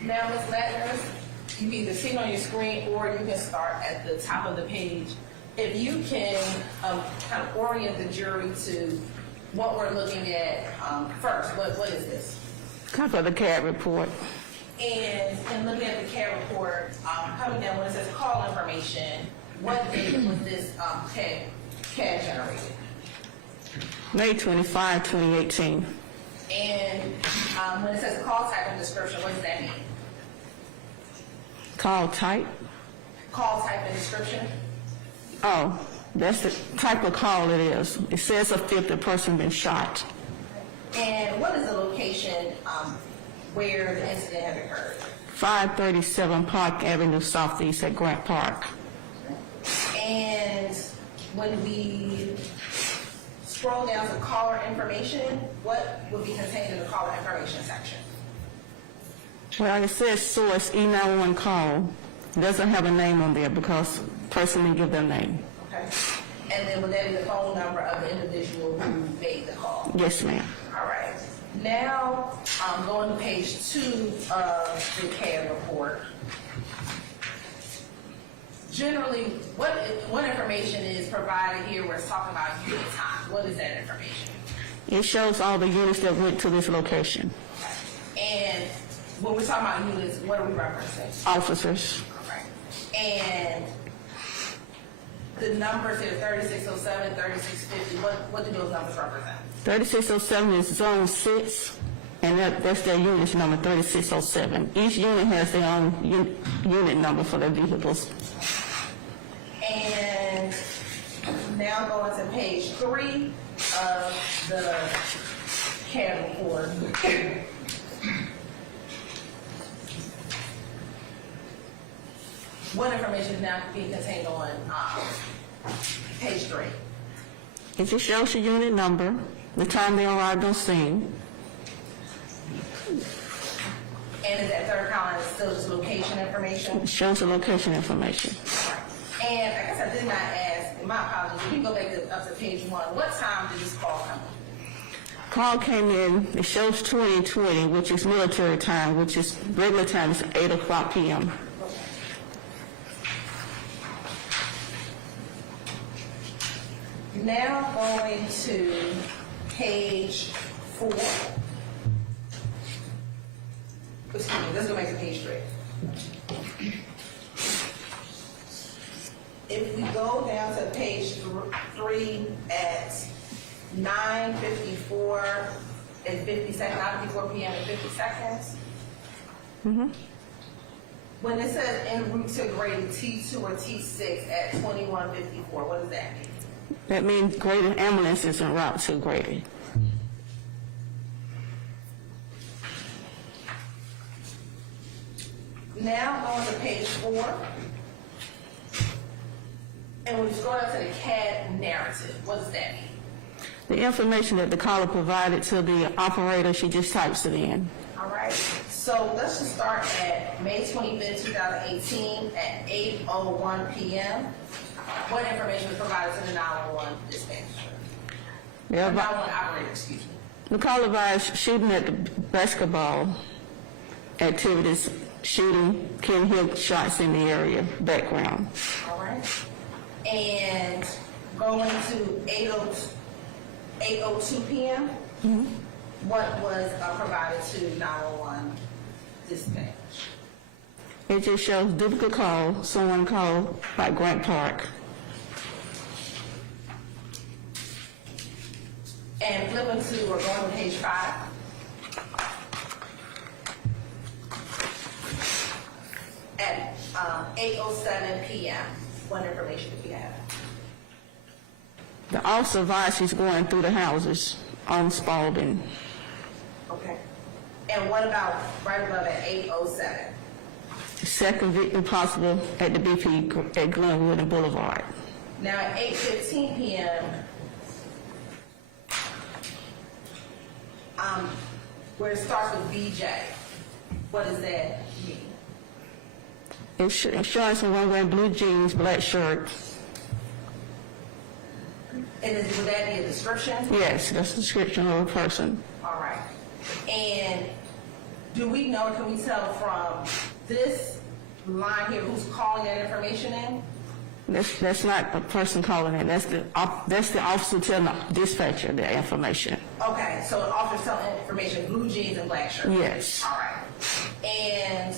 Now, Ms. Latner, you can either see it on your screen or you can start at the top of the page. If you can kind of orient the jury to what we're looking at first, what is this? Copy of the CAD report. And in looking at the CAD report, coming down when it says call information, what date was this CAD generated? May 25, 2018. And when it says call type and description, what does that mean? Call type? Call type and description? Oh, that's the type of call it is. It says a fifth person been shot. And what is the location where the incident had occurred? 537 Park Avenue Southeast at Grant Park. And when we scroll down to caller information, what would be contained in the caller information section? Well, it says source E911 call. It doesn't have a name on there because the person didn't give their name. Okay. And then would that be the phone number of the individual who made the call? Yes, ma'am. All right. Now, going to page 2 of the CAD report. Generally, what information is provided here where it's talking about unit time? What is that information? It shows all the units that went to this location. And when we're talking about units, what are we referencing? Officers. All right. And the numbers here, 3607, 3650, what do those numbers represent? 3607 is zone 6, and that's their unit number, 3607. Each unit has their own unit number for their vehicles. And now going to page 3 of the CAD report. What information is now being contained on page 3? It just shows your unit number, the time they arrived on scene. And is that third column still just location information? It shows the location information. And I guess I did not ask, my apologies, you can go back up to page 1. What time did this call come in? Call came in, it shows 2020, which is military time, which is regular time is 8 o'clock p.m. Now going to page 4. Excuse me, let's go back to page 3. If we go down to page 3 at 9:54 and 50 seconds, 9:54 p.m. and 50 seconds. When it says en route to grade T2 or T6 at 21:54, what does that mean? That means graded ambulance is en route to Grady. Now going to page 4. And when you scroll down to the CAD narrative, what does that mean? The information that the caller provided to the operator, she just types it in. All right. So let's just start at May 25th, 2018 at 8:01 p.m. What information was provided to the 911 dispatcher? Yeah, 911 operator, excuse me. the caller advised shooting at the basketball activities, shooting, can hear shots in the area, background. All right. And go going to 8:02 p.m., what was provided to 911 dispatch? It just shows duplicate call, someone called by Grant Park. And flipping to, or going to page 5. At 8:07 p.m., what information do you have? The officer advised he's going through the houses on Spalding. Okay. And what about right above at 8:07? Second victim possible at the BP at Glenwood and Boulevard. Now at 8:15 p.m., where it starts with BJ, what does that mean? Insurance and one wearing blue jeans, black shirt. And would that be a description? Yes, that's the description of a person. All right. And do we know, can we tell from this line here who's calling that information in? That's not a person calling in. That's the officer telling the dispatcher the information. Okay, so the officer's telling information, blue jeans and black shirt. Yes. All right. And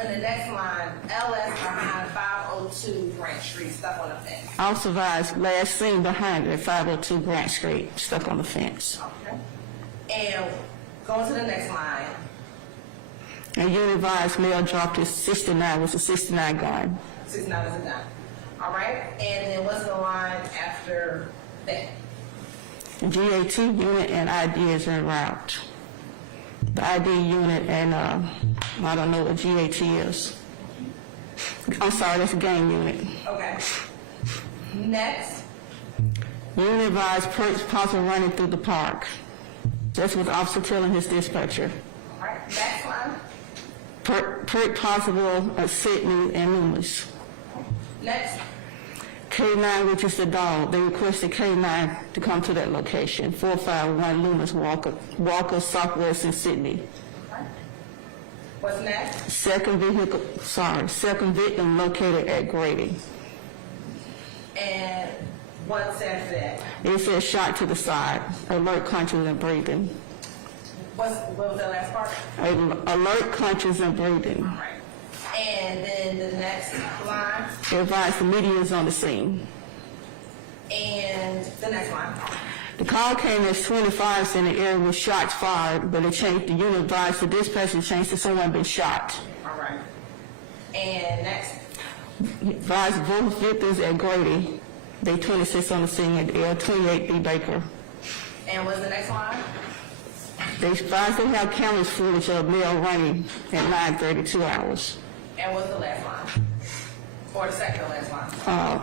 in the next line, LS behind 502 Grant Street, stuck on the fence. Officer advised last seen behind it at 502 Grant Street, stuck on the fence. Okay. And going to the next line. And unit advised male dropped his 69, was a 69 gun. 69 is a gun. All right. And then what's the line after that? GAT unit and ID is en route. The ID unit and I don't know what GAT is. I'm sorry, that's a gang unit. Okay. Next. Unit advised Perks possible running through the park. That's what the officer telling his dispatcher. All right. Next line. Perk possible Sydney and Loomis. Next. K9, which is the dog, they requested K9 to come to that location, 451 Loomis Walker, Southwest in Sydney. Okay. What's next? Second victim located at Grady. And what's after that? It says shot to the side, alert, conscious, and breathing. What was the last part? Alert, conscious, and breathing. All right. And then the next line. They advised the media is on the scene. And the next line. The call came as 25 in the area with shots fired, but it changed. The unit advised the dispatcher changed to someone been shot. All right. And next. Advised both victims at Grady. They 26 on the scene at L28 B Baker. And what's the next line? They advised they have cameras footage of male running at 9:32 hours. And what's the last line? Or the second to last line?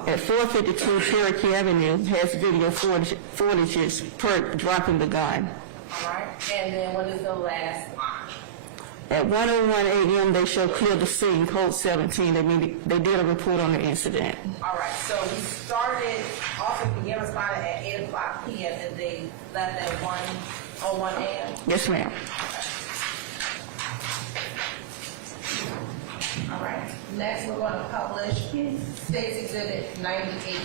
At 452 Cherokee Avenue has video footages Perk dropping the gun. All right. And then what is the last line? At 1:01 a.m. they show clear the scene, code 17. They did a report on the incident. All right. So we started, officer began responding at 8 o'clock p.m. and they left at 1:01 a.m. Yes, ma'am. All right. Next, we're going to publish State's Exhibit 98.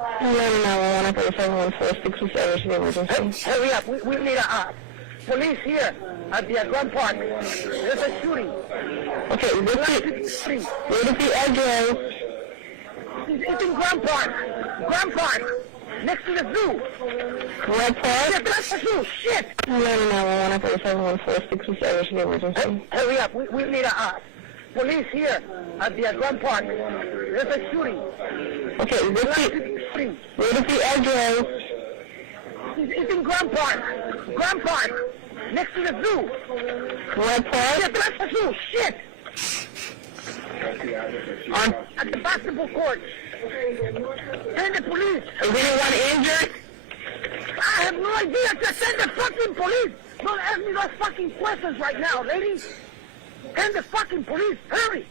911 for the 714 service emergency. Hurry up, we need police here at the Grand Park. There's a shooting. Okay, what is the address? It's in Grand Park. Grand Park. Next to the zoo. Grand Park? Yeah, that's the zoo. Shit. 911 for the 714 service emergency. Hurry up, we need police here at the Grand Park. There's a shooting. Okay, what is the address? It's in Grand Park. Grand Park. Next to the zoo. Grand Park? Yeah, that's the zoo. Shit. At the basketball court. Send the police. Is anyone injured? I have no idea. Just send the fucking police. Don't ask me those fucking questions right now, ladies. Send the fucking police. Hurry.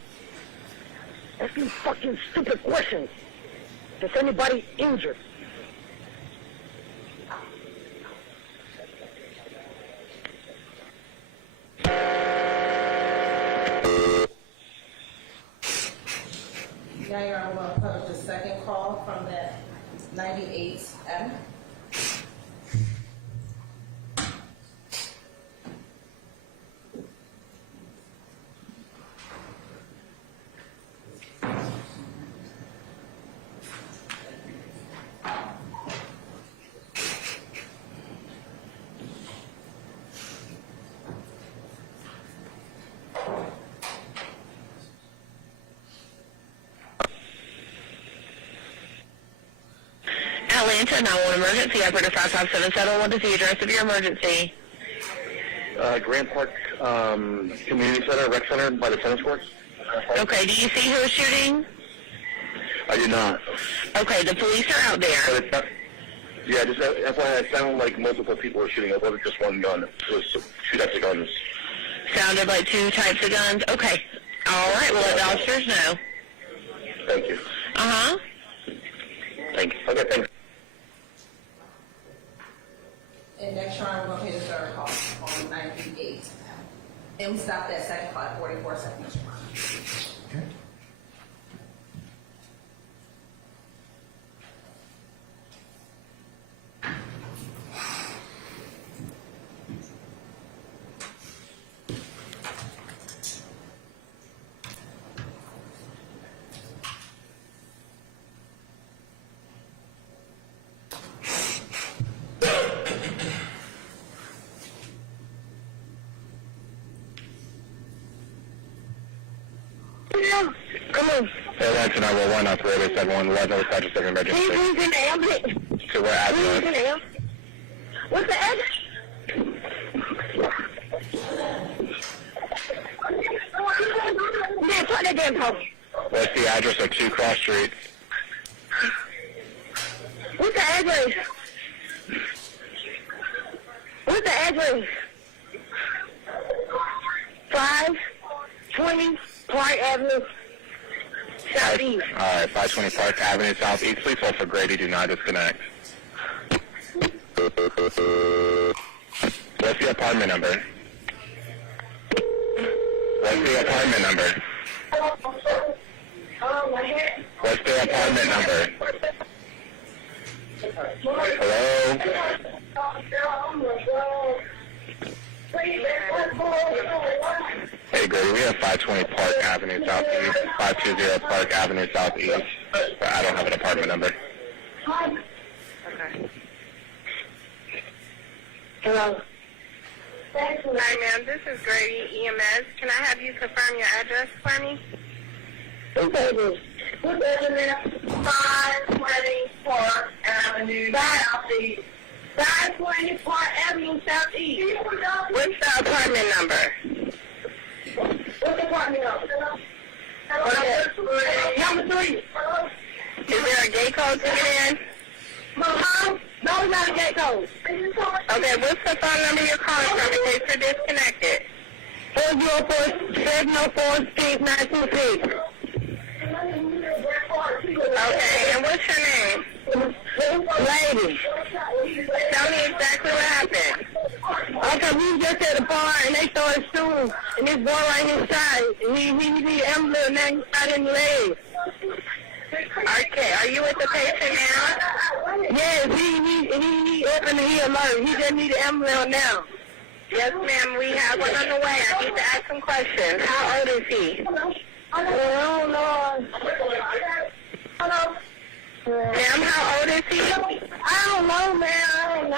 Asking fucking stupid questions. Is anybody injured? Now you're going to publish the second call from that 98M. Atlanta 911 emergency, operator 5577. What is the address of your emergency? Grand Park Community Center, Rec Center by the tennis courts. Okay, do you see who is shooting? I did not. Okay, the police are out there. But it's not, yeah, just FYI, it sounded like multiple people were shooting. It wasn't just one gun. It was two types of guns. Sounded like two types of guns? Okay. All right, we'll let the officers know. Thank you. Uh-huh. Thank you. Okay, thanks. And next Sharon, we're going to pay the third call on 98. And we stopped that second call at 44 seconds. Okay. Come on. Atlanta 911 operator 711 with status of emergency. Who's in the ambulance? So we're at Who's in the ambulance? What's the address? Man, put that damn phone. What's the address of 2 Cross Street? What's the address? What's the address? 520 Park Avenue, Southeast. All right, 520 Park Avenue Southeast. Please hold for Grady. Do not disconnect. What's the apartment number? What's the apartment number? What's the apartment number? Hello? Hey, Grady, we have 520 Park Avenue Southeast, 520 Park Avenue Southeast. I don't have an apartment number. Okay. Hello. Hi, ma'am. This is Grady, EMS. Can I have you confirm your address for me? What's the address? What's the address? 520 Park Avenue Southeast. 520 Park Avenue Southeast. What's the apartment number? What's the apartment number? Number 3. Is there a gate code to get in? No, it's not a gate code. Okay, what's the phone number you're calling from in case you're disconnected? 404-704-6926. Okay, and what's your name? Lady. Tell me exactly what happened. Okay, we was just at the bar and they started shooting, and this boy right inside, and he need an ambulance and then he shot in the leg. Are Okay, are you with the patient now? Yes, he opened, he alert. He just need an ambulance now. Yes, ma'am, we have one on the way. I need to ask some questions. How old is he? I don't know. Hello? Ma'am, how old is he? I don't know, man. I don't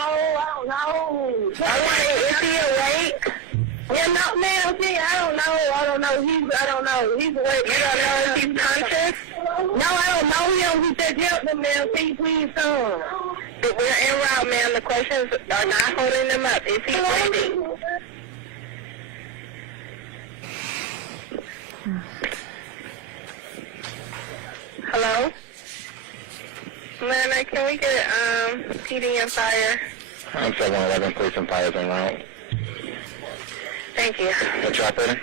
know. Okay, is he awake? Yeah, no, man, see, I don't know. I don't know. He's awake. You don't know if he's conscious? No, I don't know him. He said, help him, man. Please come. But we're en route, ma'am. The questions are not holding him up. Is he breathing? Hello? Lana, can we get PD and fire? I'm 711, police and fire is en route. Thank you. What's your operator?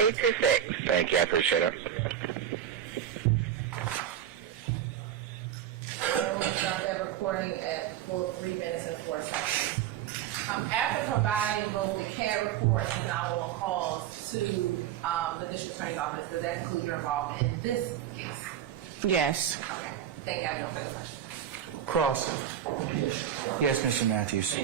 826. Thank you, I appreciate it. We'll start that recording at 3 minutes and 4 seconds. After providing both the CAD report and 911 calls to the district attorney's office, does that include your involvement in this case? Yes. Okay. Thank you. I have no further questions. Cross. Yes, Mr. Matthews.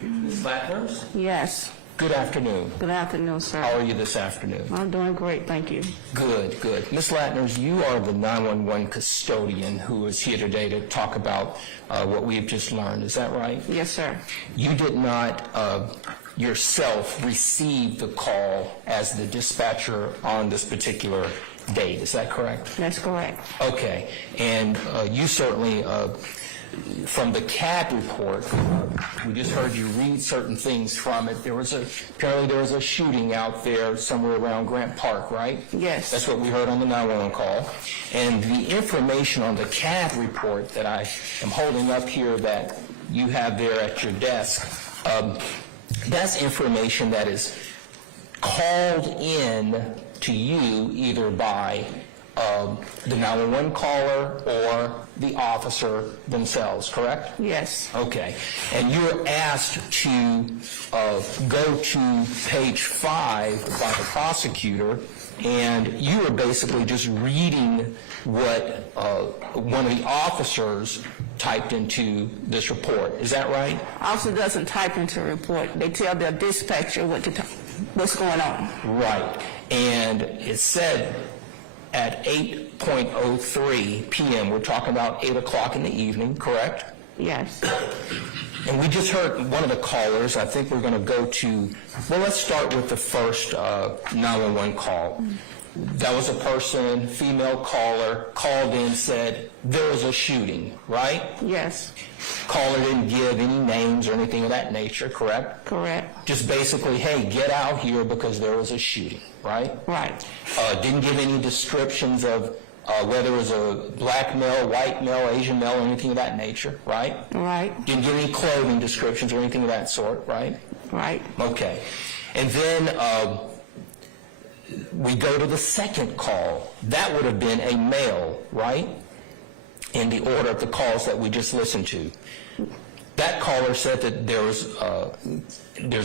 Ms. Lattners? Yes. Good afternoon. Good afternoon, sir. How are you this afternoon? I'm doing great, thank you. Good, good. Ms. Lattners, you are the 911 custodian who is here today to talk about what we've just learned. Is that right? Yes, sir. You did not yourself receive the call as the dispatcher on this particular date. Is that correct? That's correct. Okay. And you certainly, from the CAD report, we just heard you read certain things from it. Apparently there was a shooting out there somewhere around Grant Park, right? Yes. That's what we heard on the 911 call. And the information on the CAD report that I am holding up here that you have there at your desk, that's information that is called in to you either by the 911 caller or the officer themselves, correct? Yes. Okay. And you're asked to go to page 5 by the prosecutor, and you are basically just reading what one of the officers typed into this report. Is that right? Officer doesn't type into a report. They tell their dispatcher what's going on. Right. And it said at 8:03 p.m., we're talking about 8 o'clock in the evening, correct? Yes. And we just heard one of the callers. I think we're going to go to, well, let's start with the first 911 call. That was a person, female caller, called in, said there was a shooting, right? Yes. Caller didn't give any names or anything of that nature, correct? Correct. Just basically, hey, get out here because there was a shooting, right? Right. Didn't give any descriptions of whether it was a black male, white male, Asian male, or anything of that nature, right? Right. Didn't give any clothing descriptions or anything of that sort, right? Right. Okay. And then we go to the second call. That would have been a male, right? In the order of the calls that we just listened to. That caller said that there's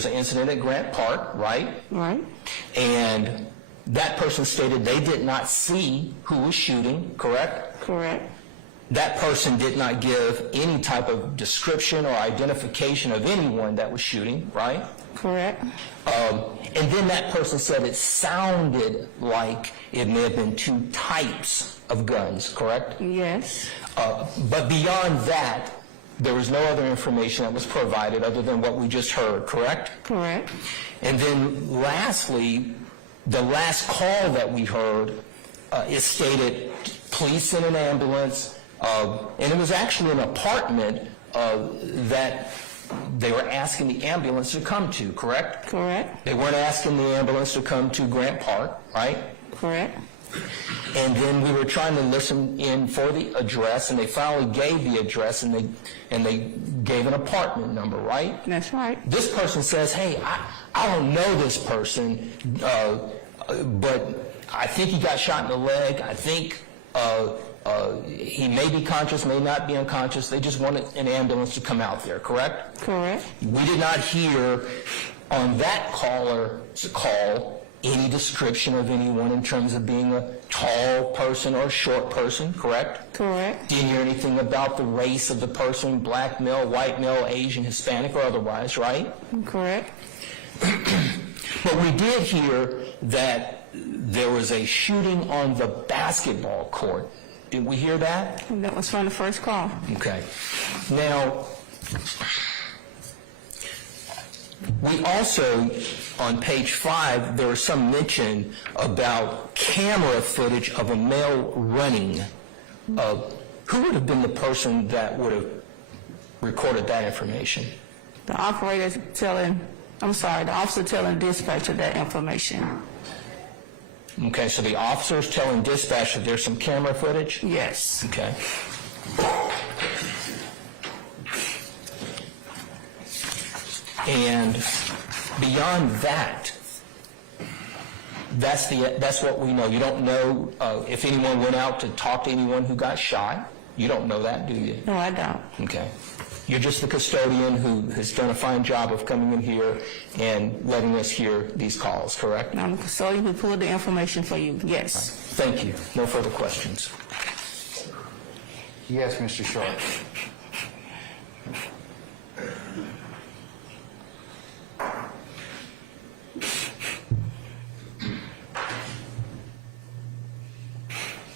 an incident at Grant Park, right? Right. And that person stated they did not see who was shooting, correct? Correct. That person did not give any type of description or identification of anyone that was shooting, right? Correct. And then that person said it sounded like it may have been two types of guns, correct? Yes. But beyond that, there was no other information that was provided other than what we just heard, correct? Correct. And then lastly, the last call that we heard, it stated police sent an ambulance, and it was actually an apartment that they were asking the ambulance to come to, correct? Correct. They weren't asking the ambulance to come to Grant Park, right? Correct. And then we were trying to listen in for the address, and they finally gave the address, and they gave an apartment number, right? That's right. This person says, hey, I don't know this person, but I think he got shot in the leg. I think He may be conscious, may not be unconscious. They just wanted an ambulance to come out there, correct? Correct. We did not hear on that caller's call any description of anyone in terms of being a tall person or a short person, correct? Correct. Didn't hear anything about the race of the person, black male, white male, Asian, Hispanic, or otherwise, right? Correct. But we did hear that there was a shooting on the basketball court. Did we hear that? That was from the first call. Okay. Now, we also, on page 5, there was some mention about camera footage of a male running. Who would have been the person that would have recorded that information? The officer telling dispatcher that information. Okay, so the officer's telling dispatch that there's some camera footage? Yes. Okay. And beyond that, that's what we know. You don't know if anyone went out to talk to anyone who got shot. You don't know that, do you? No, I don't. Okay. You're just the custodian who has done a fine job of coming in here and letting us hear these calls, correct? I'm the custodian who pulled the information for you, yes. Thank you. No further questions. Yes, Mr. Sharp.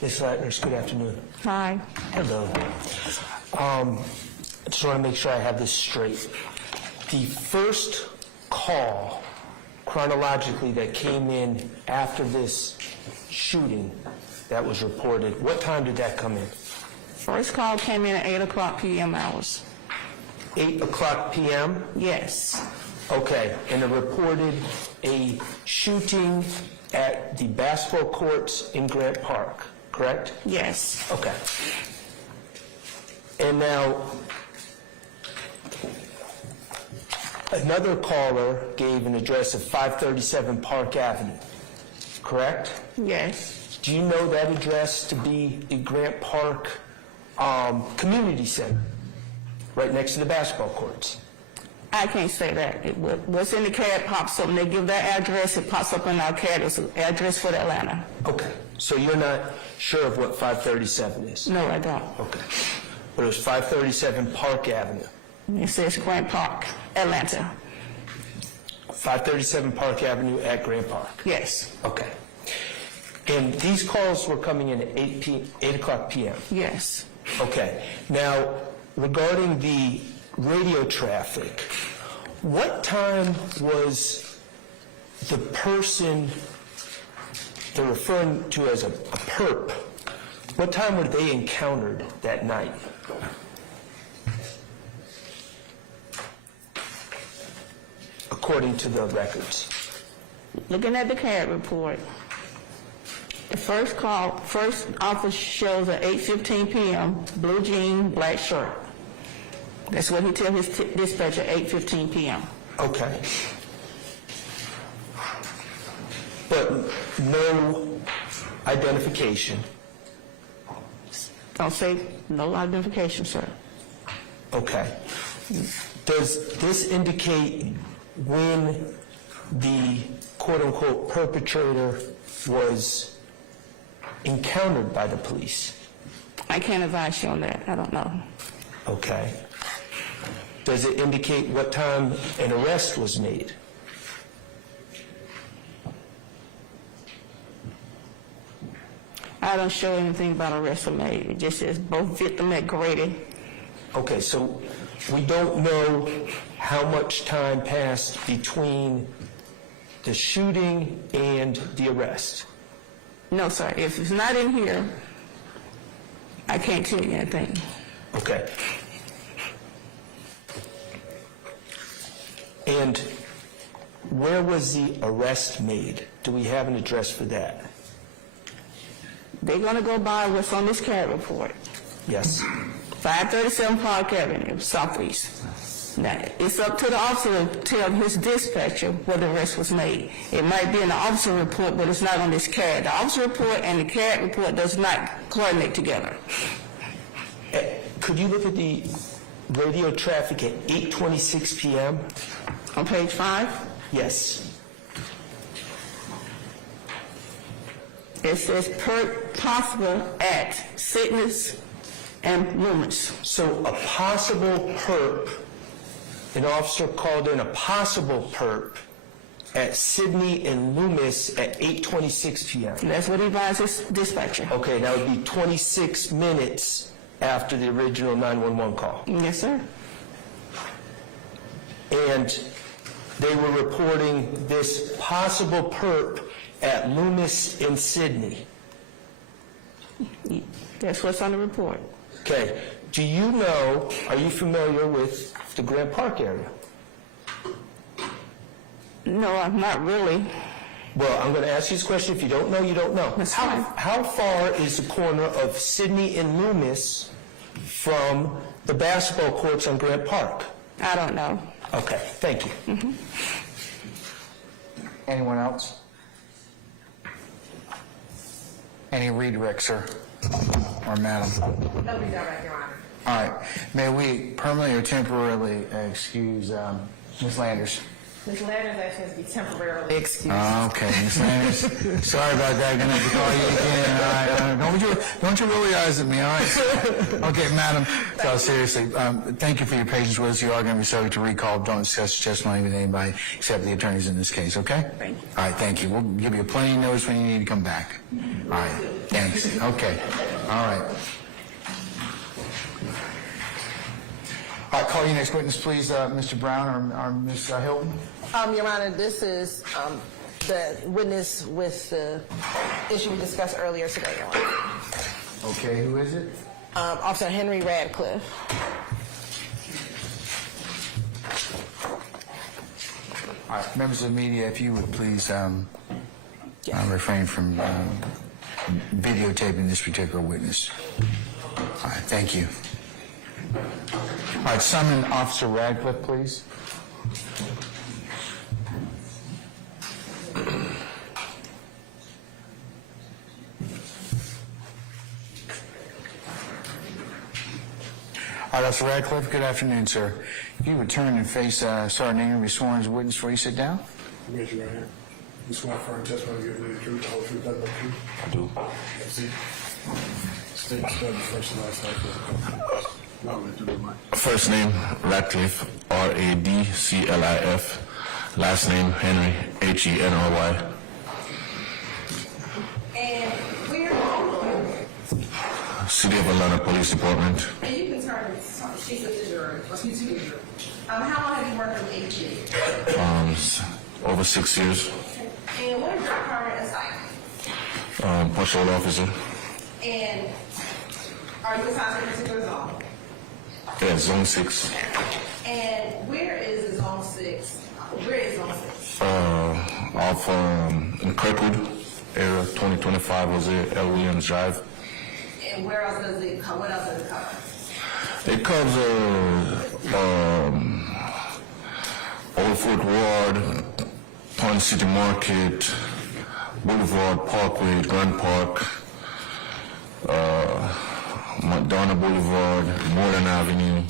Ms. Ratliff, good afternoon. Hi. Hello. I just want to make sure I have this straight. The first call, chronologically, that came in after this shooting that was reported, what time did that come in? First call came in at 8 o'clock p.m. hours. 8 o'clock p.m.? Yes. Okay, and it reported a shooting at the basketball courts in Grant Park, correct? Yes. Okay. And now, another caller gave an address of 537 Park Avenue, correct? Yes. Do you know that address to be the Grant Park Community Center, right next to the basketball courts? I can't say that. What's in the CAD pops up, and they give that address, it pops up in our CAD as an address for Atlanta. Okay, so you're not sure of what 537 is? No, I don't. Okay. But it was 537 Park Avenue. It says Grant Park, Atlanta. 537 Park Avenue at Grant Park? Yes. Okay. And these calls were coming in at 8 o'clock p.m.? Yes. Okay. Now, regarding the radio traffic, what time was the person they're referring to as a perp, what time were they encountered that night? According to the records. Looking at the CAD report, the first officer shows at 8:15 p.m., blue jean, black shirt. That's what he tells his dispatcher, 8:15 p.m. Okay. But no identification? Don't say no identification, sir. Okay. Does this indicate when the quote-unquote perpetrator was encountered by the police? I can't advise you on that. I don't know. Okay. Does it indicate what time an arrest was made? I don't show anything about arrest made. It just says both victim at Grady. Okay, so we don't know how much time passed between the shooting and the arrest? No, sir. If it's not in here, I can't tell you anything. Okay. And where was the arrest made? Do we have an address for that? They're going to go by what's on this CAD report. Yes. 537 Park Avenue, Southeast. Now, it's up to the officer to tell his dispatcher where the arrest was made. It might be in the officer report, but it's not on this CAD. The officer report and the CAD report does not coordinate together. Could you look at the radio traffic at 8:26 p.m.? On page 5? Yes. It says per possible at Sickness and Loomis. So a possible perp, an officer called in a possible perp at Sydney and Loomis at 8:26 p.m. That's what he advised his dispatcher. Okay, that would be 26 minutes after the original 911 call. Yes, sir. And they were reporting this possible perp at Loomis and Sydney. That's what's on the report. Okay, do you know, are you familiar with the Grant Park area? No, I'm not really. Well, I'm going to ask you this question. If you don't know, you don't know. That's fine. How far is the corner of Sydney and Loomis from the basketball courts on Grant Park? I don't know. Okay, thank you. Anyone else? Any redirect, sir? Or madam? No redirect, Your Honor. All right. May we permanently or temporarily excuse Ms. Landers? Ms. Landers actually has to be temporarily excused. Okay, Ms. Landers. Sorry about that. Gonna have to call you again. All right. Don't you roll your eyes at me, all right? Okay, madam. So seriously, thank you for your patience with us. You are going to be subject to recall. Don't discuss testimony with anybody except the attorneys in this case, okay? Thank you. All right, thank you. We'll give you plenty of notice when you need to come back. All right, thanks. Okay, all right. All right, call your next witness, please, Mr. Brown or Ms. Hilton. Your Honor, this is the witness with the issue we discussed earlier today, Your Honor. Okay, who is it? Officer Henry Ratliff. All right, members of the media, if you would please refrain from videotaping this particular witness. All right, thank you. All right, summon Officer Ratliff, please. All right, Officer Ratliff, good afternoon, sir. If you would turn and face Sergeant Ingram, be sworn as a witness before you sit down. Raise your right hand. You swear firm testimony to give the truth, the whole truth, nothing but the truth? I do. See? State and spell your first and last name for the company. First name, Ratliff, R-A-D-C-L-I-F. Last name, Henry, H-E-N-R-Y. And where are you going? City of Atlanta Police Department. And you can turn, she's a juror, or she's a juror. How long have you worked with AG? Over 6 years. And what is your current assignment? Patrol officer. And are you assigned to a particular zone? Yeah, Zone 6. And where is the Zone 6? Where is Zone 6? Off in Kirkwood area, 2025 was it, L. Williams Drive. And where else does it cover? What else does it cover? It covers Old Fort Ward, Pond City Market, Boulevard, Parkway, Grand Park, McDonough Boulevard, Moreland Avenue,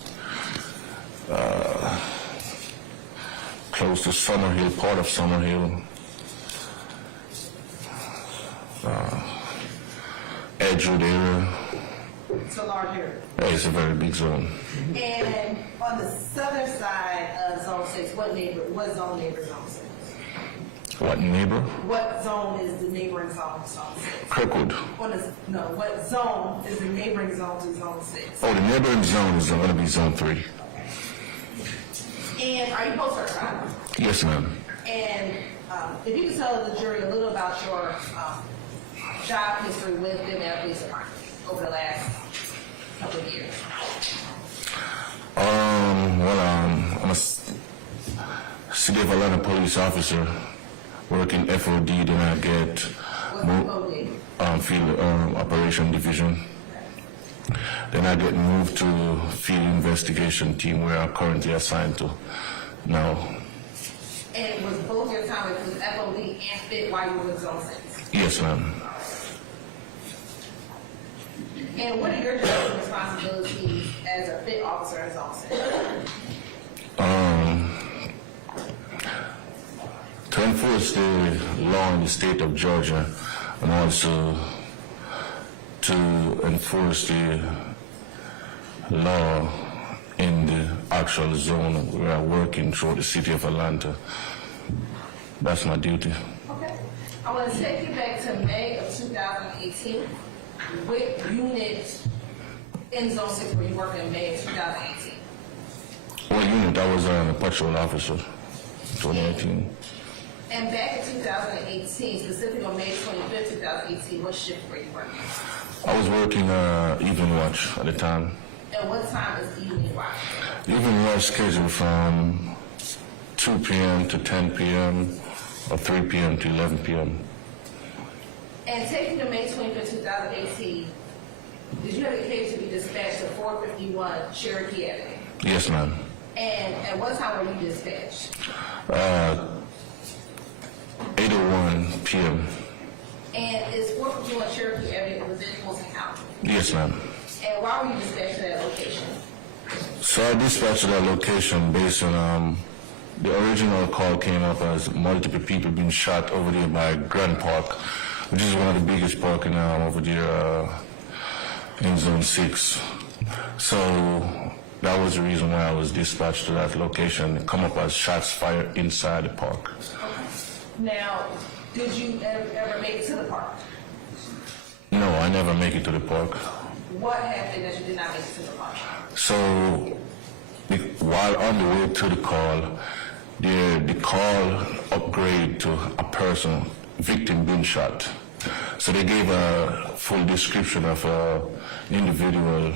close to Summerhill, part of Summerhill, Edgewood area. It's a large area. Yeah, it's a very big zone. And on the southern side of Zone 6, what zone neighbors Zone 6? What neighbor? What zone is the neighboring zone to Zone 6? Kirkwood. What zone is the neighboring zone to Zone 6? Oh, the neighboring zone is going to be Zone 3. And are you post certified? Yes, ma'am. And if you could tell the jury a little about your job history with the Atlanta Police Department over the last couple of years. I'm a City of Atlanta police officer, working FOD, then I get What's FOD? Field Operation Division. Then I get moved to field investigation team where I'm currently assigned to now. And was both your time with FOD and FIT while you were in Zone 6? Yes, ma'am. And what are your jobs and responsibilities as a FIT officer in Zone 6? To enforce the law in the state of Georgia, and also to enforce the law in the actual zone where I work in throughout the city of Atlanta. That's my duty. Okay. I want to take you back to May of 2018. What unit in Zone 6 were you working in May of 2018? What unit? I was a patrol officer, 2018. And back in 2018, specifically on May 25th, 2018, what shift were you working? I was working evening watch at the time. And what time is evening watch? Evening watch scheduled from 2 p.m. to 10 p.m. or 3 p.m. to 11 p.m. And taking to May 25th, 2018, did you have the case to be dispatched to 451 Cherokee Avenue? Yes, ma'am. And at what time were you dispatched? 8:01 p.m. And is 451 Cherokee Avenue within Wilson County? Yes, ma'am. And why were you dispatched to that location? So I dispatched to that location based on the original call came up as multiple people being shot over there by Grand Park, which is one of the biggest parks over there in Zone 6. So that was the reason why I was dispatched to that location. It come up as shots fired inside the park. Now, did you ever make it to the park? No, I never make it to the park. What happened that you did not make it to the park? So while on the way to the call, the call upgraded to a person, victim being shot. So they gave a full description of an individual,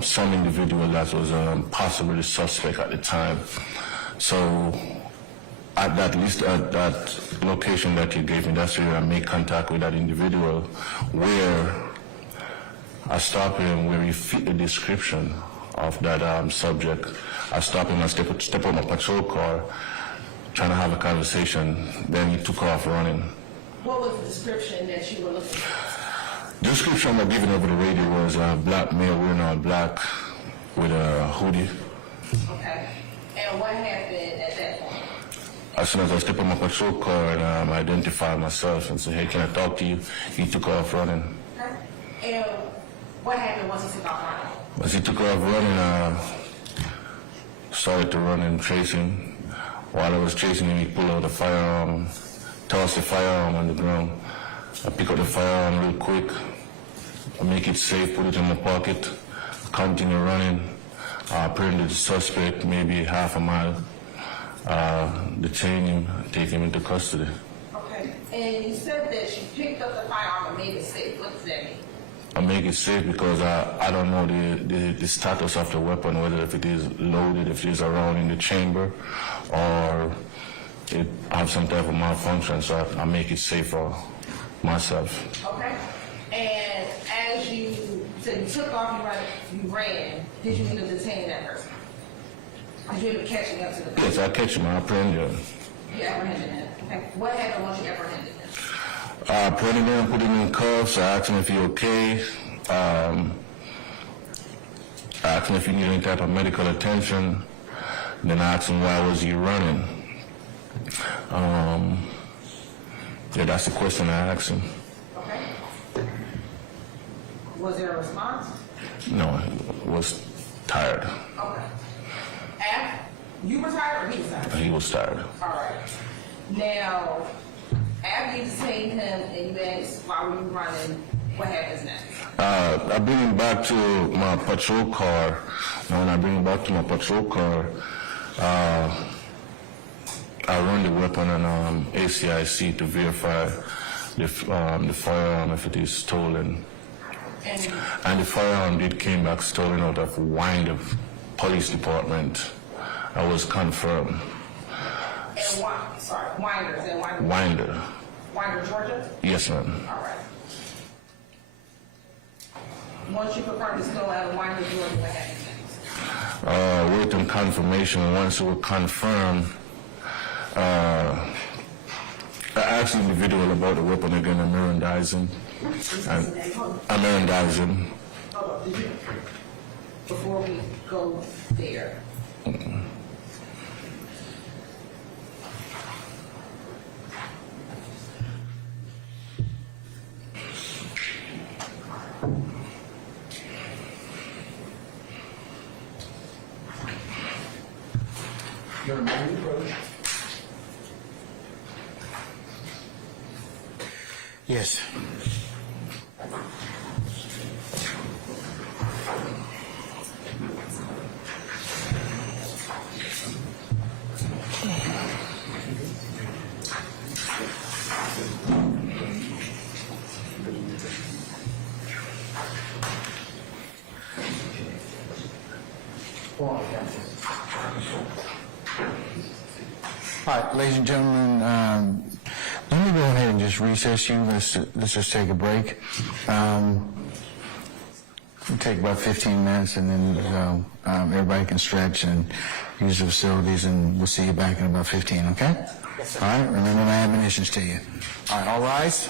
some individual that was possibly the suspect at the time. So at that location that you gave me, that's where I made contact with that individual, where I stopped him where he fit the description of that subject. I stopped him and step on my patrol car, trying to have a conversation. Then he took off running. What was the description that you were looking for? The description I given over the radio was a black male wearing all black with a hoodie. Okay. And what happened at that point? As soon as I stepped on my patrol car and I identified myself and said, "Hey, can I talk to you?" He took off running. Okay. And what happened once he took off running? As he took off running, I started to run and chase him. While I was chasing him, he pulled out a firearm, tossed the firearm on the ground. I pick up the firearm real quick, I make it safe, put it in my pocket, continue running. Apparently the suspect, maybe half a mile, detain him, take him into custody. Okay. And you said that you picked up the firearm and made it safe. What does that mean? I make it safe because I don't know the status of the weapon, whether if it is loaded, if it is around in the chamber, or it have some type of malfunction, so I make it safe for myself. Okay. And as you said, you took off, you ran, did you end up detaining that person? Did you end up catching up to the person? Yes, I catch him, I apprehend him. You apprehended him. Okay. What happened once you apprehended him? I apprehended him, put him in cuffs, I asked him if he okay. I asked him if he needed any type of medical attention. Then I asked him why was he running. Yeah, that's the question I asked him. Okay. Was there a response? No, he was tired. Okay. You were tired or he was tired? He was tired. All right. Now, after you detained him and you asked why were you running, what happens next? I bring him back to my patrol car. And when I bring him back to my patrol car, I run the weapon on ACIC to verify the firearm if it is stolen. And the firearm did came back stolen out of Winder Police Department. I was confirmed. And Winder, is that Winder? Winder. Winder, Georgia? Yes, ma'am. All right. Once you confirm it's still out of line with Jordan, what happens next? Written confirmation, once it was confirmed, I asked the individual about the weapon again, and Mirandizing. Before we go there. Yes. All right, ladies and gentlemen, let me go ahead and just recess you. Let's just take a break. It'll take about 15 minutes, and then everybody can stretch and use the facilities, and we'll see you back in about 15, okay? Yes, sir. All right, remember my admonitions to you. All right, all rise.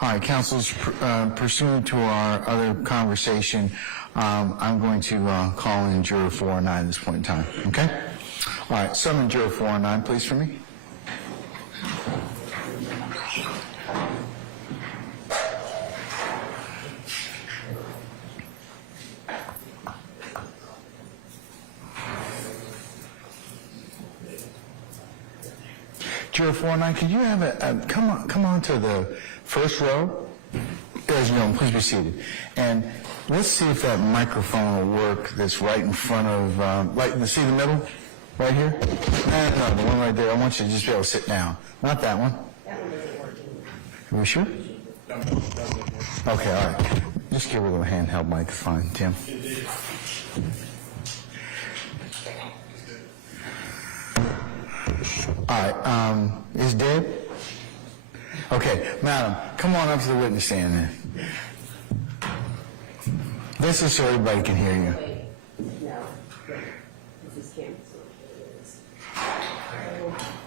All right, councilors, pursuant to our other conversation, I'm going to call in Juror 409 at this point in time, okay? All right, summon Juror 409, please, for me. Juror 409, could you have come on to the first row? As you know, please be seated. And let's see if that microphone will work that's right in front of, see the middle? Right here? No, the one right there. I want you to just be able to sit down. Not that one. That one isn't working. Are we sure? Okay, all right. Just give her a little handheld mic. It's fine, Tim. All right, is Deb? Okay, madam, come on up to the witness stand then. This is so everybody can hear you. No, this is Kim.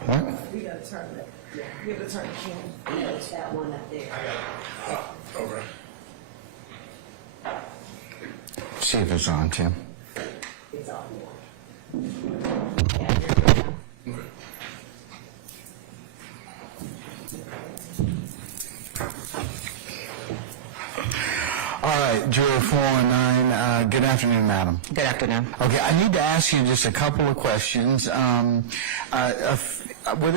What? We gotta turn it. Yeah, we gotta turn the camera. It's that one up there. Okay. See if it's on, Tim. It's on. All right, Juror 409, good afternoon, madam. Good afternoon. Okay, I need to ask you just a couple of questions. Within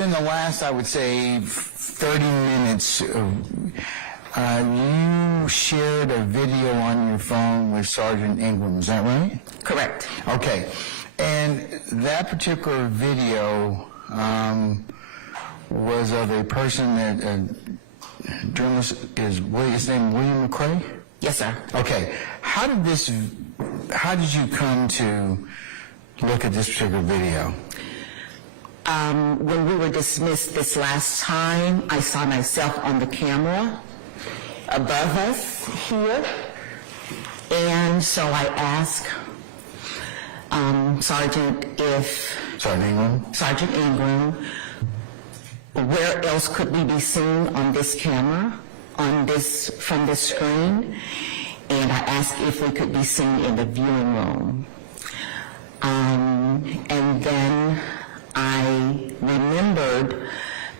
the last, I would say, 30 minutes, you shared a video on your phone with Sergeant Ingram, is that right? Correct. Okay, and that particular video was of a person that, journalist, is his name William McCrae? Yes, sir. Okay, how did you come to look at this particular video? When we were dismissed this last time, I saw myself on the camera above us here, and so I asked Sergeant Ingram, where else could we be seen on this camera, from this screen, and I asked if we could be seen in the viewing room. And then I remembered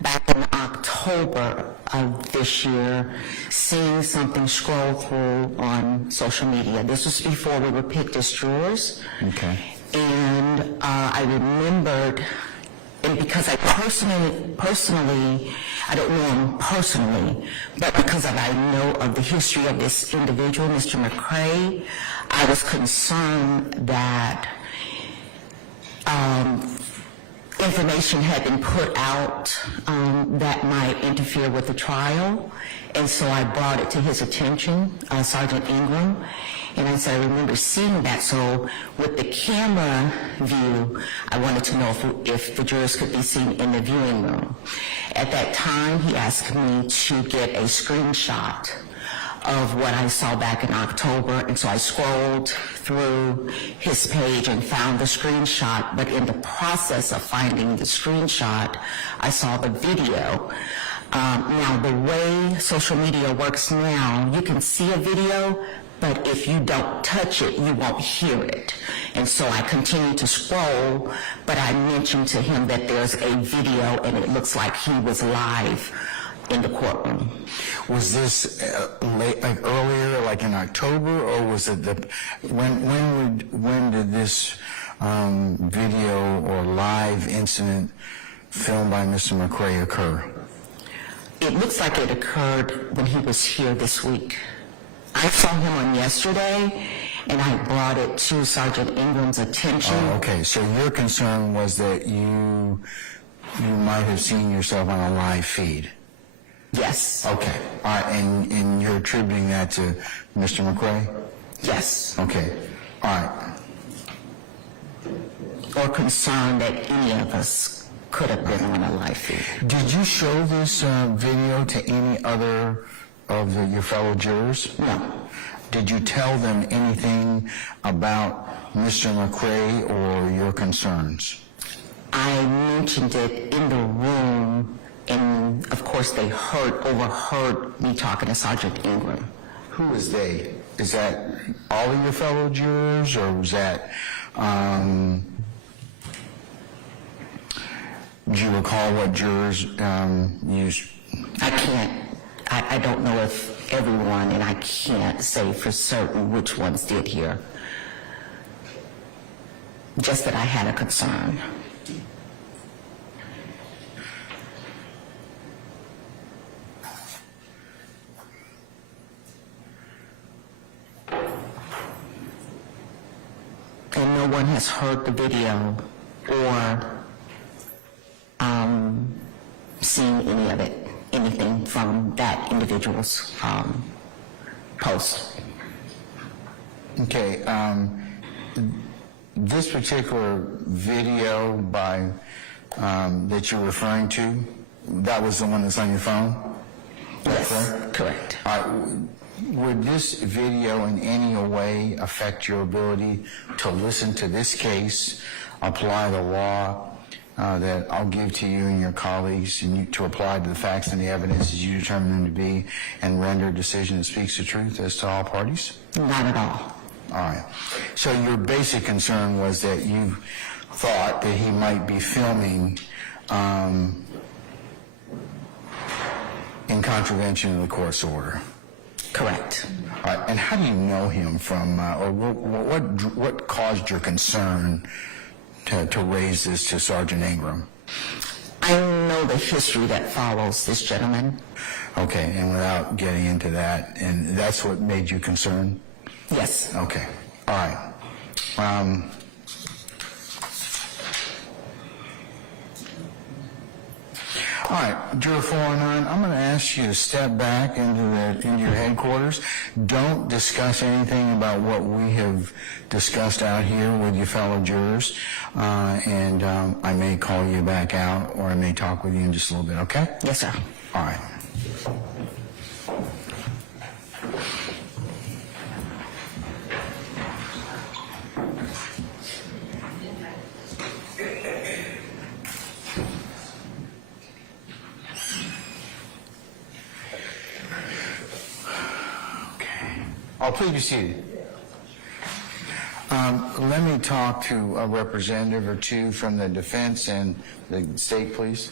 back in October of this year seeing something scroll through on social media. This was before we were picked as jurors. Okay. And I remembered, and because I personally, I don't know him personally, but because I know of the history of this individual, Mr. McCrae, I was concerned that information had been put out that might interfere with the trial, and so I brought it to his attention, Sergeant Ingram, and I said I remember seeing that. So with the camera view, I wanted to know if the jurors could be seen in the viewing room. At that time, he asked me to get a screenshot of what I saw back in October, and so I scrolled through his page and found the screenshot, but in the process of finding the screenshot, I saw the video. Now, the way social media works now, you can see a video, but if you don't touch it, you won't hear it. And so I continued to scroll, but I mentioned to him that there's a video, and it looks like he was live in the courtroom. Was this earlier, like in October, or was it when did this video or live incident filmed by Mr. McCrae occur? It looks like it occurred when he was here this week. I saw him on yesterday, and I brought it to Sergeant Ingram's attention. Oh, okay, so your concern was that you might have seen yourself on a live feed. Yes. Okay. All right. And you're attributing that to Mr. McCrae? Yes. Okay. All right. Or concerned that any of us could have been on a live feed. Did you show this video to any other of your fellow jurors? No. Did you tell them anything about Mr. McCrae or your concerns? I mentioned it in the room And of course, they overheard me talking to Sergeant Ingram. Who is they? Is that all of your fellow jurors, or was that, do you recall what jurors used? I can't. I don't know if everyone, and I can't say for certain which ones did hear. Just that I had a concern. And no one has heard the video or seen any of it, anything from that individual's post. Okay, this particular video by that you're referring to, that was the one that's on your phone? Yes, correct. Would this video in any way affect your ability to listen to this case, apply the law that I'll give to you and your colleagues, and you, to apply to the facts and the evidence as you determine them to be, and render a decision that speaks the truth as to all parties? Not at all. All right. So your basic concern was that you thought that he might be filming in contravention of the court's order? Correct. All right. And how do you know him from, or what caused your concern to raise this to Sergeant Ingram? I know the history that follows this gentleman. Okay, and without getting into that, and that's what made you concerned? Yes. Okay, all right. All right, Juror 409, I'm going to ask you to step back into your headquarters. Don't discuss anything about what we have discussed out here with your fellow jurors, and I may call you back out, or I may talk with you in just a little bit, okay? Yes, sir. All right. Oh, please be seated. Let me talk to a representative or two from the defense and the state, please.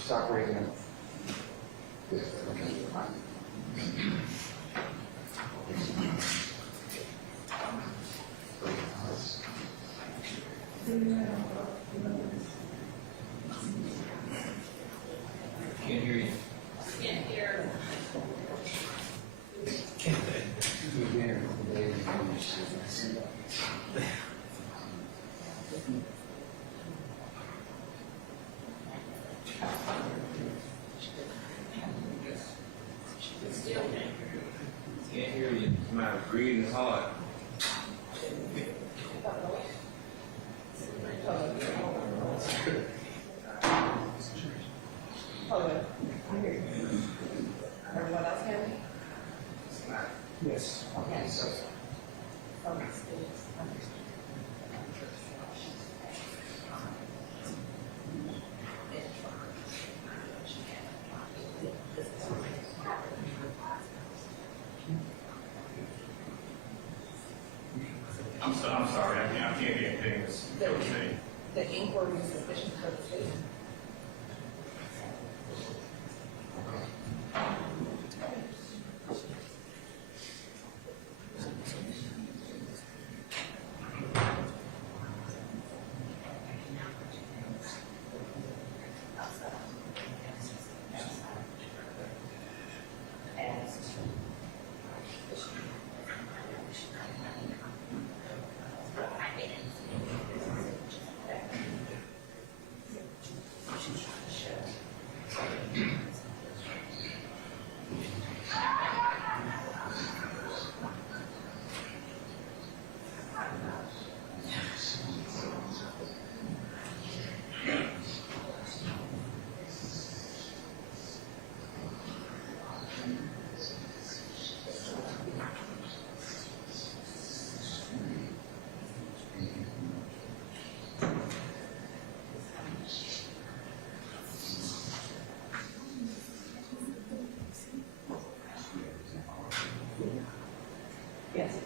Stop raising them. Yes, okay. Can't hear you. Can't hear. Can't hear you. You might be breathing hard. Everyone else hear me? Yes. Okay. I'm sorry, I can't hear anything that's saying. the inquiry is sufficient for the state. Yes.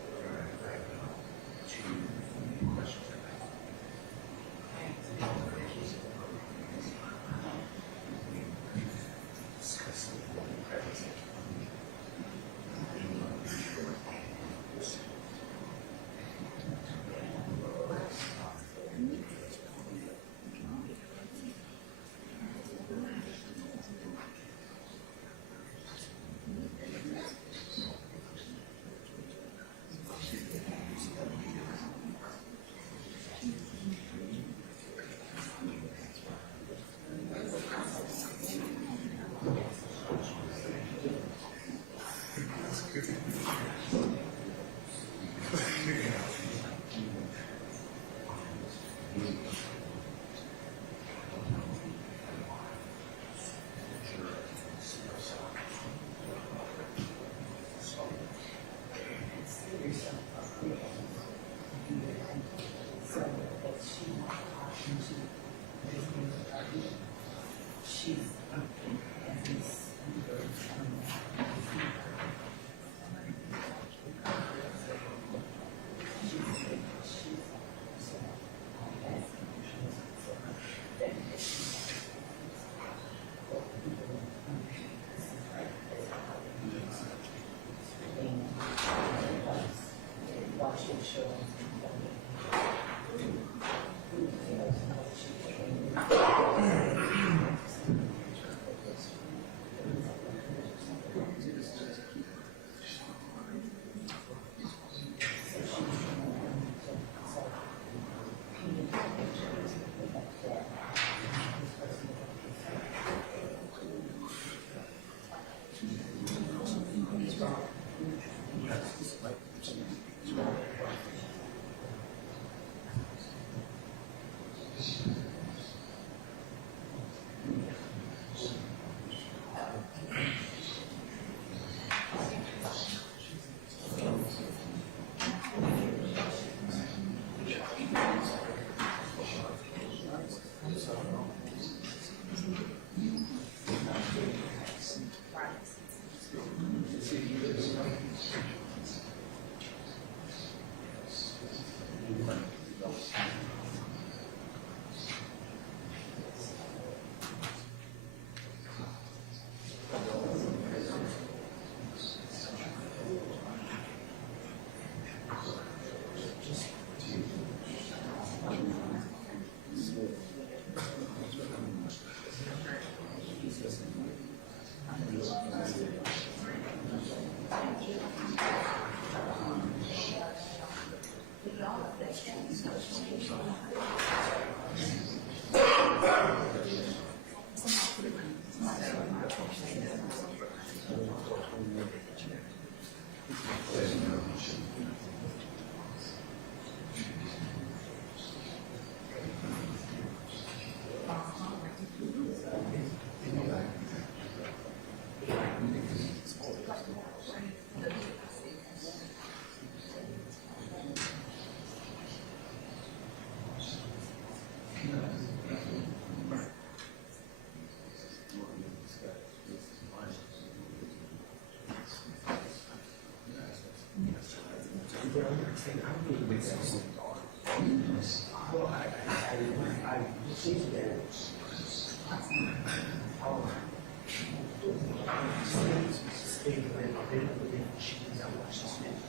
Well, I received that.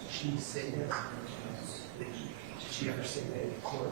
She said that. Did she ever say that in court?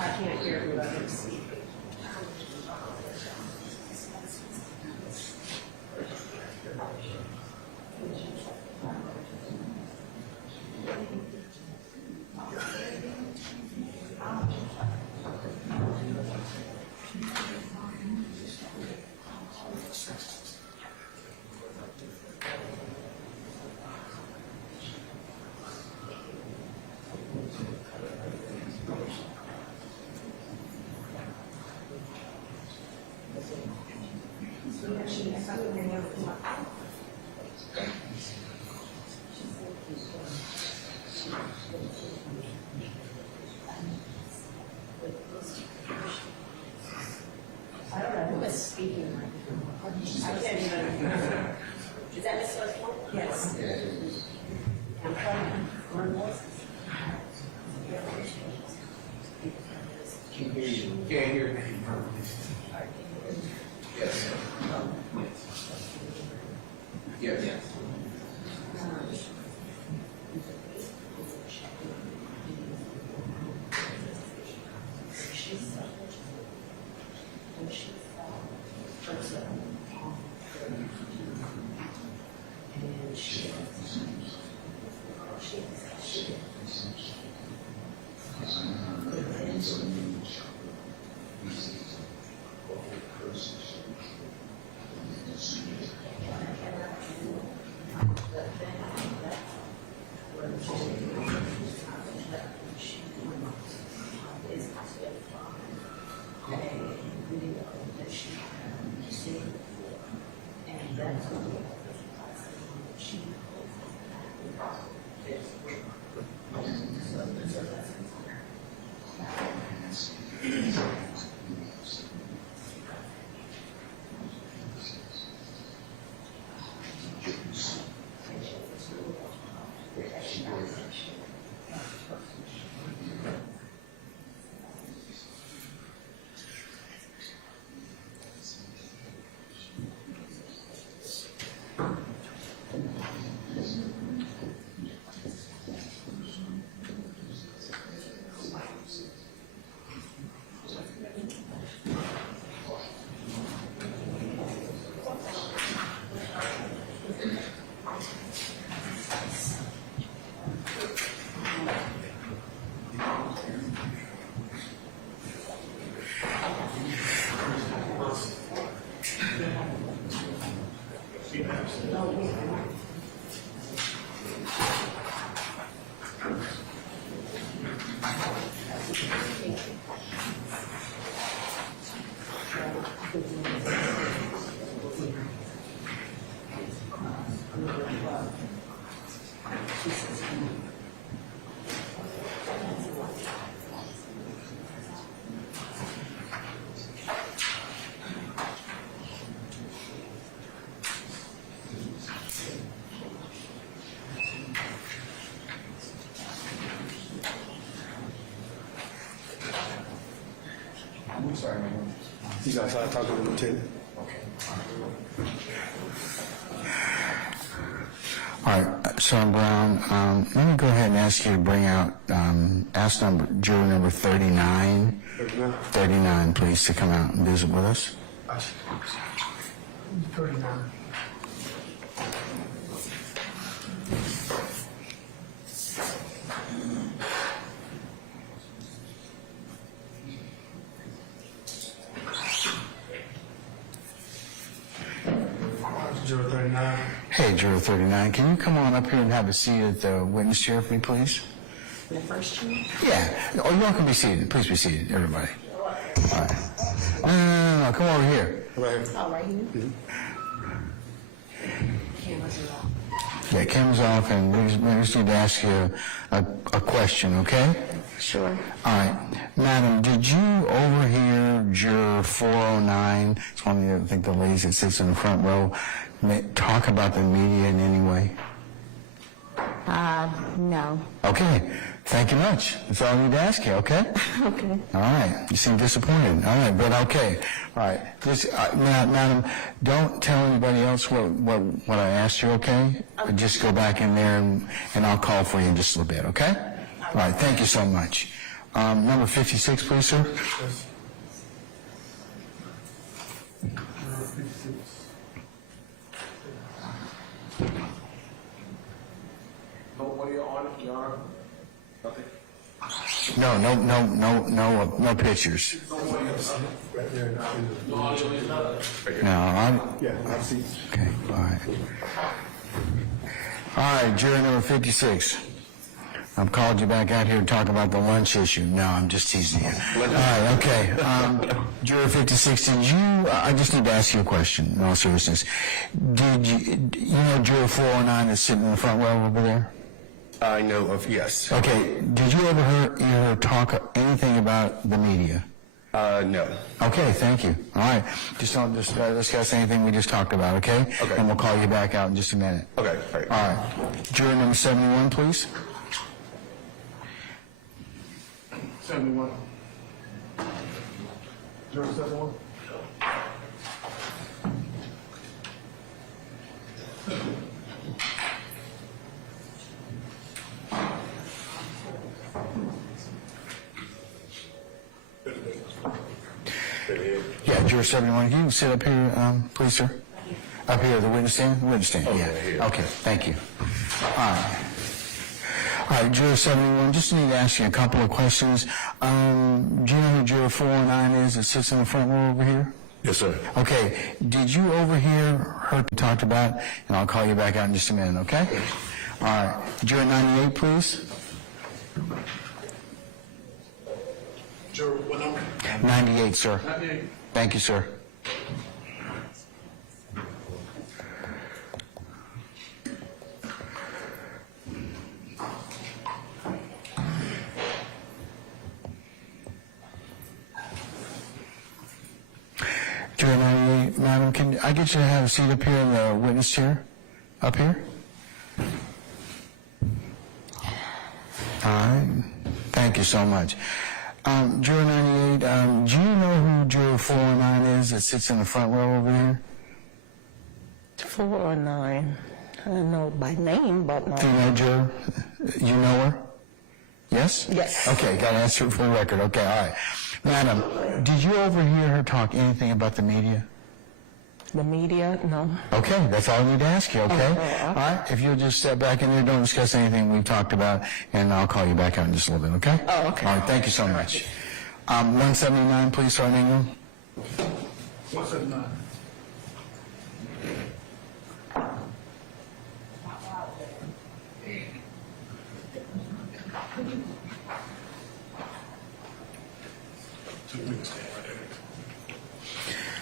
I can't hear whoever's speaking. I don't know who is speaking right now. I can't even. Is that Miss Westmore? Yes. I'm trying to learn voices. Can't hear you. Can't hear you. Yes. Yes. Yes. I'm sorry, man. He's outside talking to the lieutenant. All right, Sergeant Brown, let me go ahead and ask you to bring out, ask juror number 39. 39, please, to come out and visit with us. 39. Juror 39. Hey, juror 39, can you come on up here and have a seat at the witness chair for me, please? The first chair? Yeah. Oh, you all can be seated. Please be seated, everybody. All right. No, come over here. Right here. Oh, right here? Cameras are off. Yeah, cameras off, and we just need to ask you a question, okay? Sure. All right. Madam, did you overhear juror 409, it's one of the, I think the ladies that sits in the front row, talk about the media in any way? No. Okay. Thank you much. That's all I need to ask you, okay? Okay. All right. You seem disappointed. All right, but okay. All right. Just, madam, don't tell anybody else what I asked you, okay? But just go back in there and I'll call for you in just a little bit, okay? All right. Thank you so much. Number 56, please, sir. Nobody on, Your Honor? Nothing? No pictures. Right there. No, I'm... Yeah, I see. Okay, all right. All right, juror number 56. I've called you back out here to talk about the lunch issue. No, I'm just teasing you. All right, okay. Juror 56, I just need to ask you a question, in all seriousness. Did you know juror 409 is sitting in the front row over there? I know of, yes. Okay, did you ever hear her talk anything about the media? No. Okay, thank you. All right, just don't discuss anything we just talked about, okay? Okay. And we'll call you back out in just a minute. Okay, all right. All right, juror number 71, please. 71. Juror 71? Yeah, juror 71, can you sit up here, please, sir? Up here, the witness stand? Witness stand, yeah. here. Okay, thank you. All right. All right, juror 71, just need to ask you a couple of questions. Do you know who juror 409 is that sits in the front row over here? Yes, sir. Okay, did you overhear her talked about, and I'll call you back out in just a minute, okay? All right, juror 98, please. Juror, what number? 98, sir. 98. Thank you, sir. Juror 98, madam, can I get you to have a seat up here in the witness chair? Up here? All right. Thank you so much. Juror 98, do you know who juror 409 is that sits in the front row over here? 409. I don't know by name, but no. Female juror? You know her? Yes? Yes. Okay, got to answer for the record. Okay, all right. Madam, did you overhear her talk anything about the media? The media, no. Okay, that's all I need to ask you, okay? Okay. All right, if you'll just step back in there, don't discuss anything we've talked about, and I'll call you back out in just a little bit, okay? Oh, okay. All right, thank you so much. 179, please, Sergeant Ingram. 179.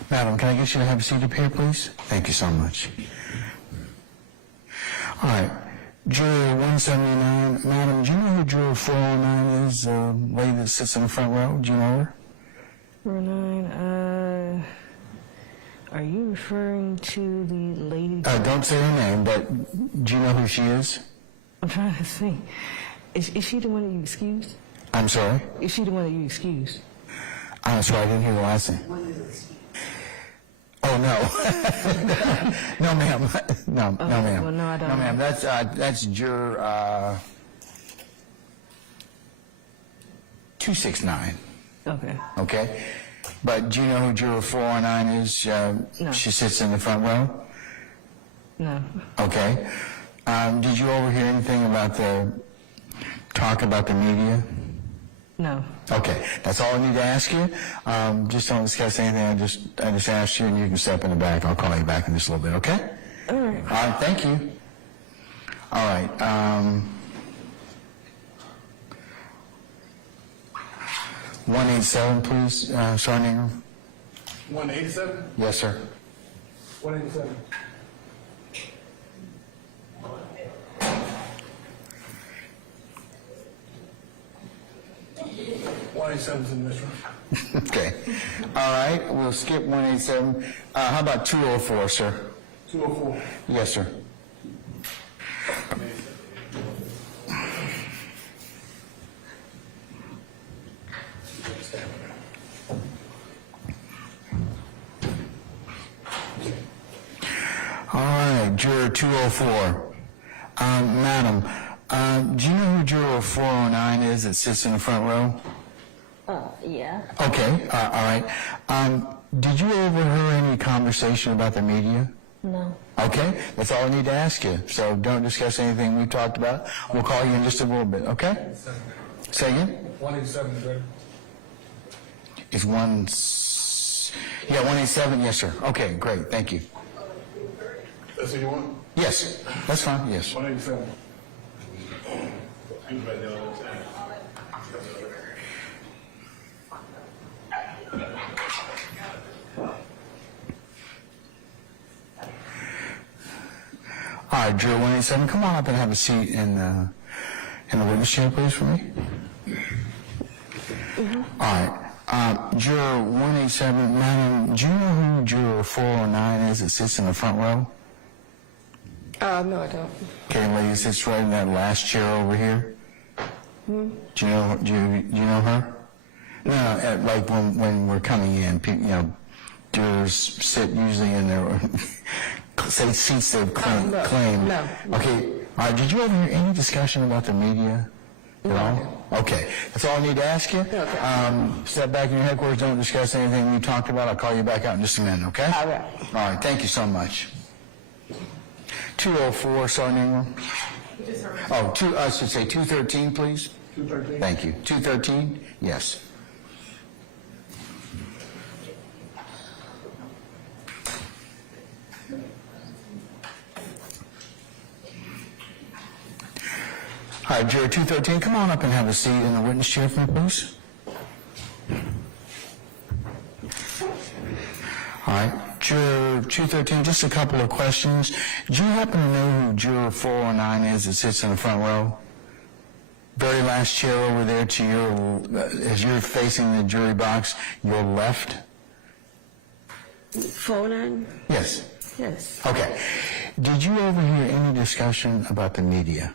Madam, can I get you to have a seat up here, please? Thank you so much. All right, Juror 179. Madam, do you know who Juror 409 is, the lady that sits in the front row? Do you know her? 49, are you referring to the lady? Don't say her name, but do you know who she is? I'm trying to think. Is she the one that you excused? I'm sorry? Is she the one that you excused? I'm sorry, I didn't hear the last name. Oh, no. No, ma'am. No, ma'am. Well, no, I don't. No, ma'am. That's Juror 269. Okay. Okay? But do you know who Juror 409 is? No. She sits in the front row? No. Okay. Did you overhear anything about the talk about the media? No. Okay, that's all I need to ask you. Just don't discuss anything. I just asked you, and you can step in the back. I'll call you back in just a little bit. Okay? All right. All right. Thank you. All right. 187, please, Sergeant Ingram. 187? Yes, sir. 187. is in this room. Okay. All right. We'll skip 187. How about 204, sir? 204. Yes, sir. All right, Juror 204. Madam, do you know who Juror 409 is that sits in the front row? Yeah. Okay, all right. Did you overhear any conversation about the media? No. Okay, that's all I need to ask you. So don't discuss anything we talked about. We'll call you in just a little bit, okay? Say again? 187 is ready. It's 187, yes, sir. Okay, great, thank you. That's what you want? Yes, that's fine, yes. 187. All right, Juror 187, come on up and have a seat in the witness chair, please, for me. All right. Juror 187, madam, do you know who Juror 409 is that sits in the front row? No, I don't. Okay, the lady that sits right in that last chair over here. Hmm? Do you know her? No, like when we're coming in, jurors sit usually in their say seats they've claimed. No. Okay. Did you overhear any discussion about the media at all? Okay. That's all I need to ask you. Okay. Step back in your headquarters. Don't discuss anything we talked about. I'll call you back out in just a minute. Okay. All right. All right. Thank you so much. 204, Sergeant Ingram. I should say 213, please. 213. Thank you. 213? Yes. All right, Juror 213, come on up and have a seat in the witness chair for me, please. All right, Juror 213, just a couple of questions. Do you happen to know who Juror 409 is that sits in the front row? Very last chair over there to your, as you're facing the jury box, your left? 49? Yes. Yes. Okay. Did you overhear any discussion about the media?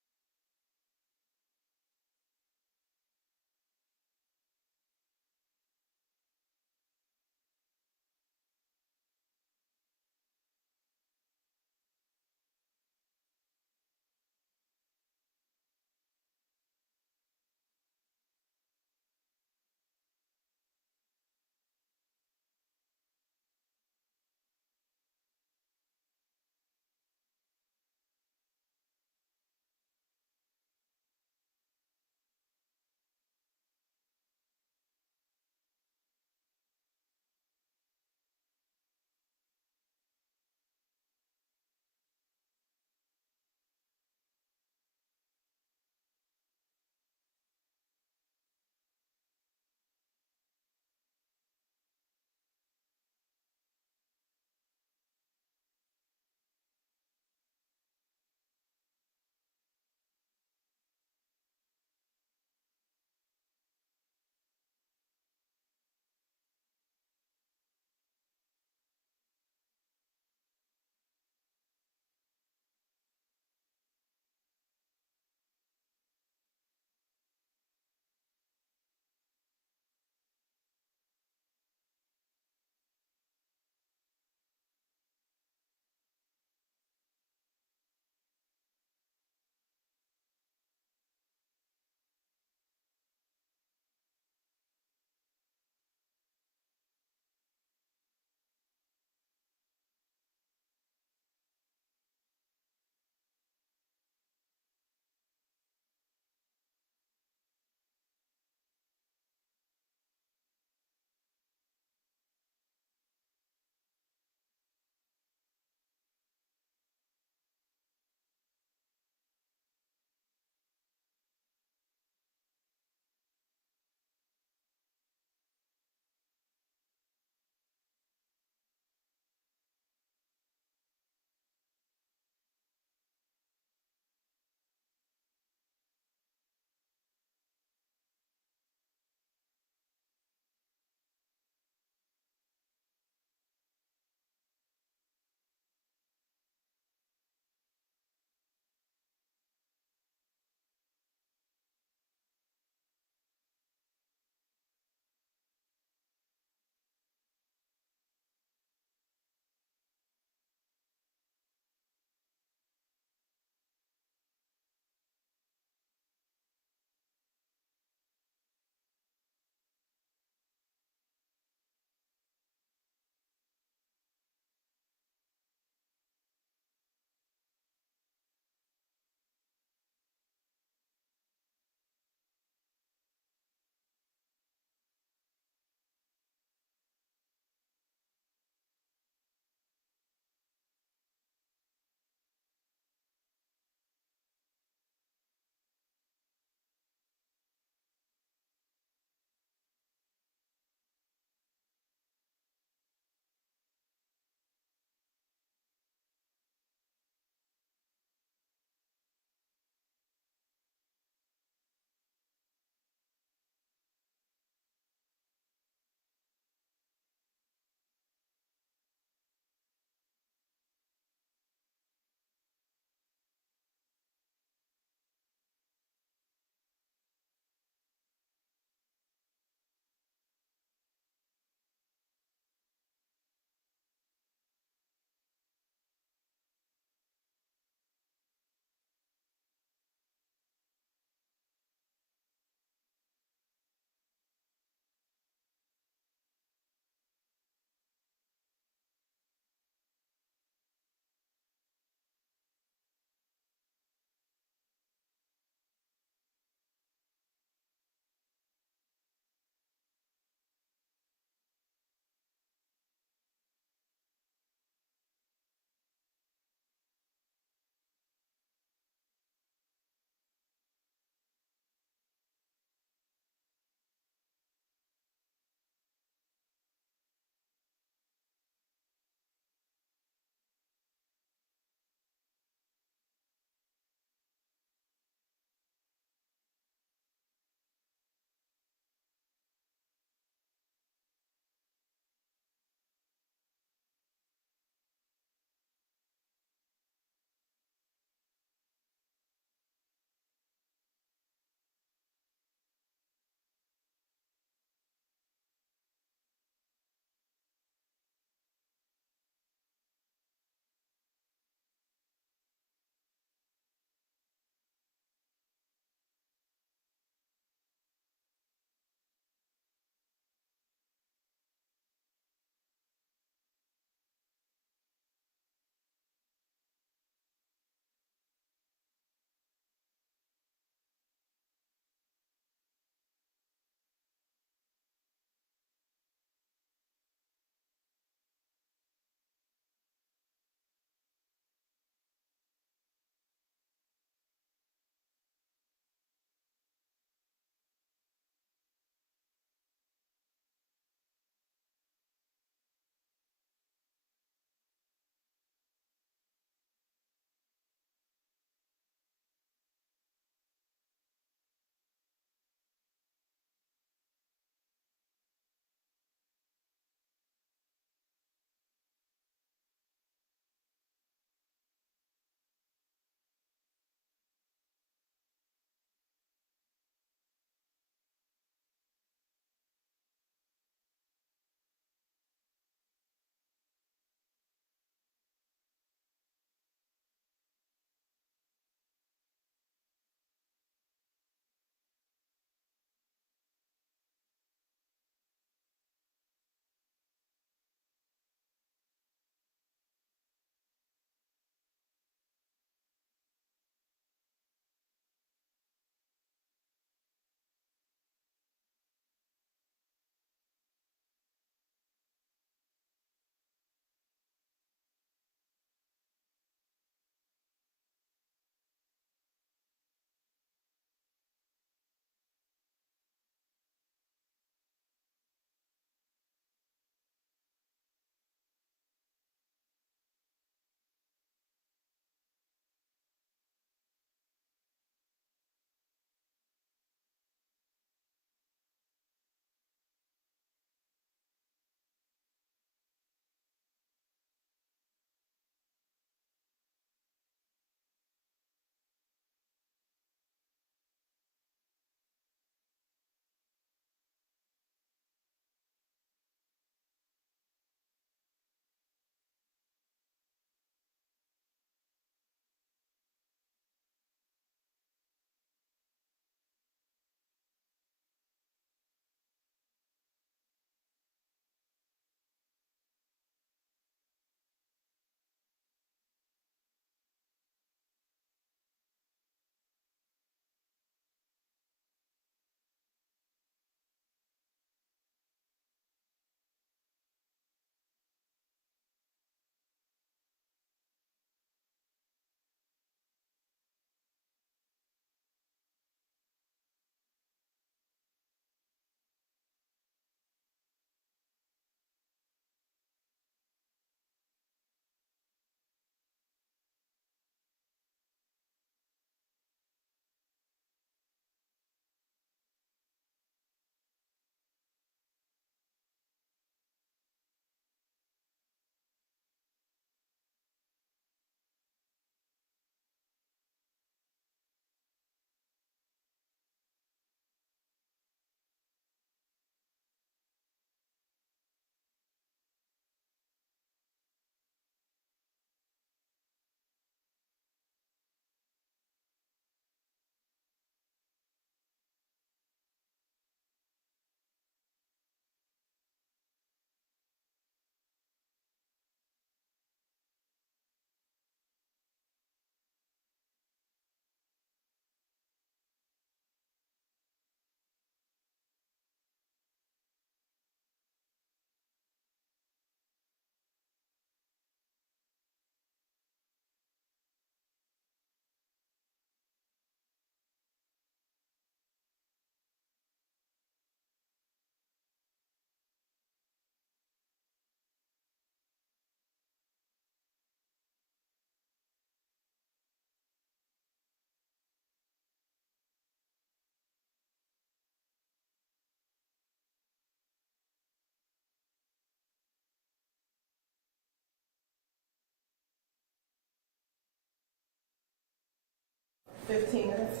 15 minutes.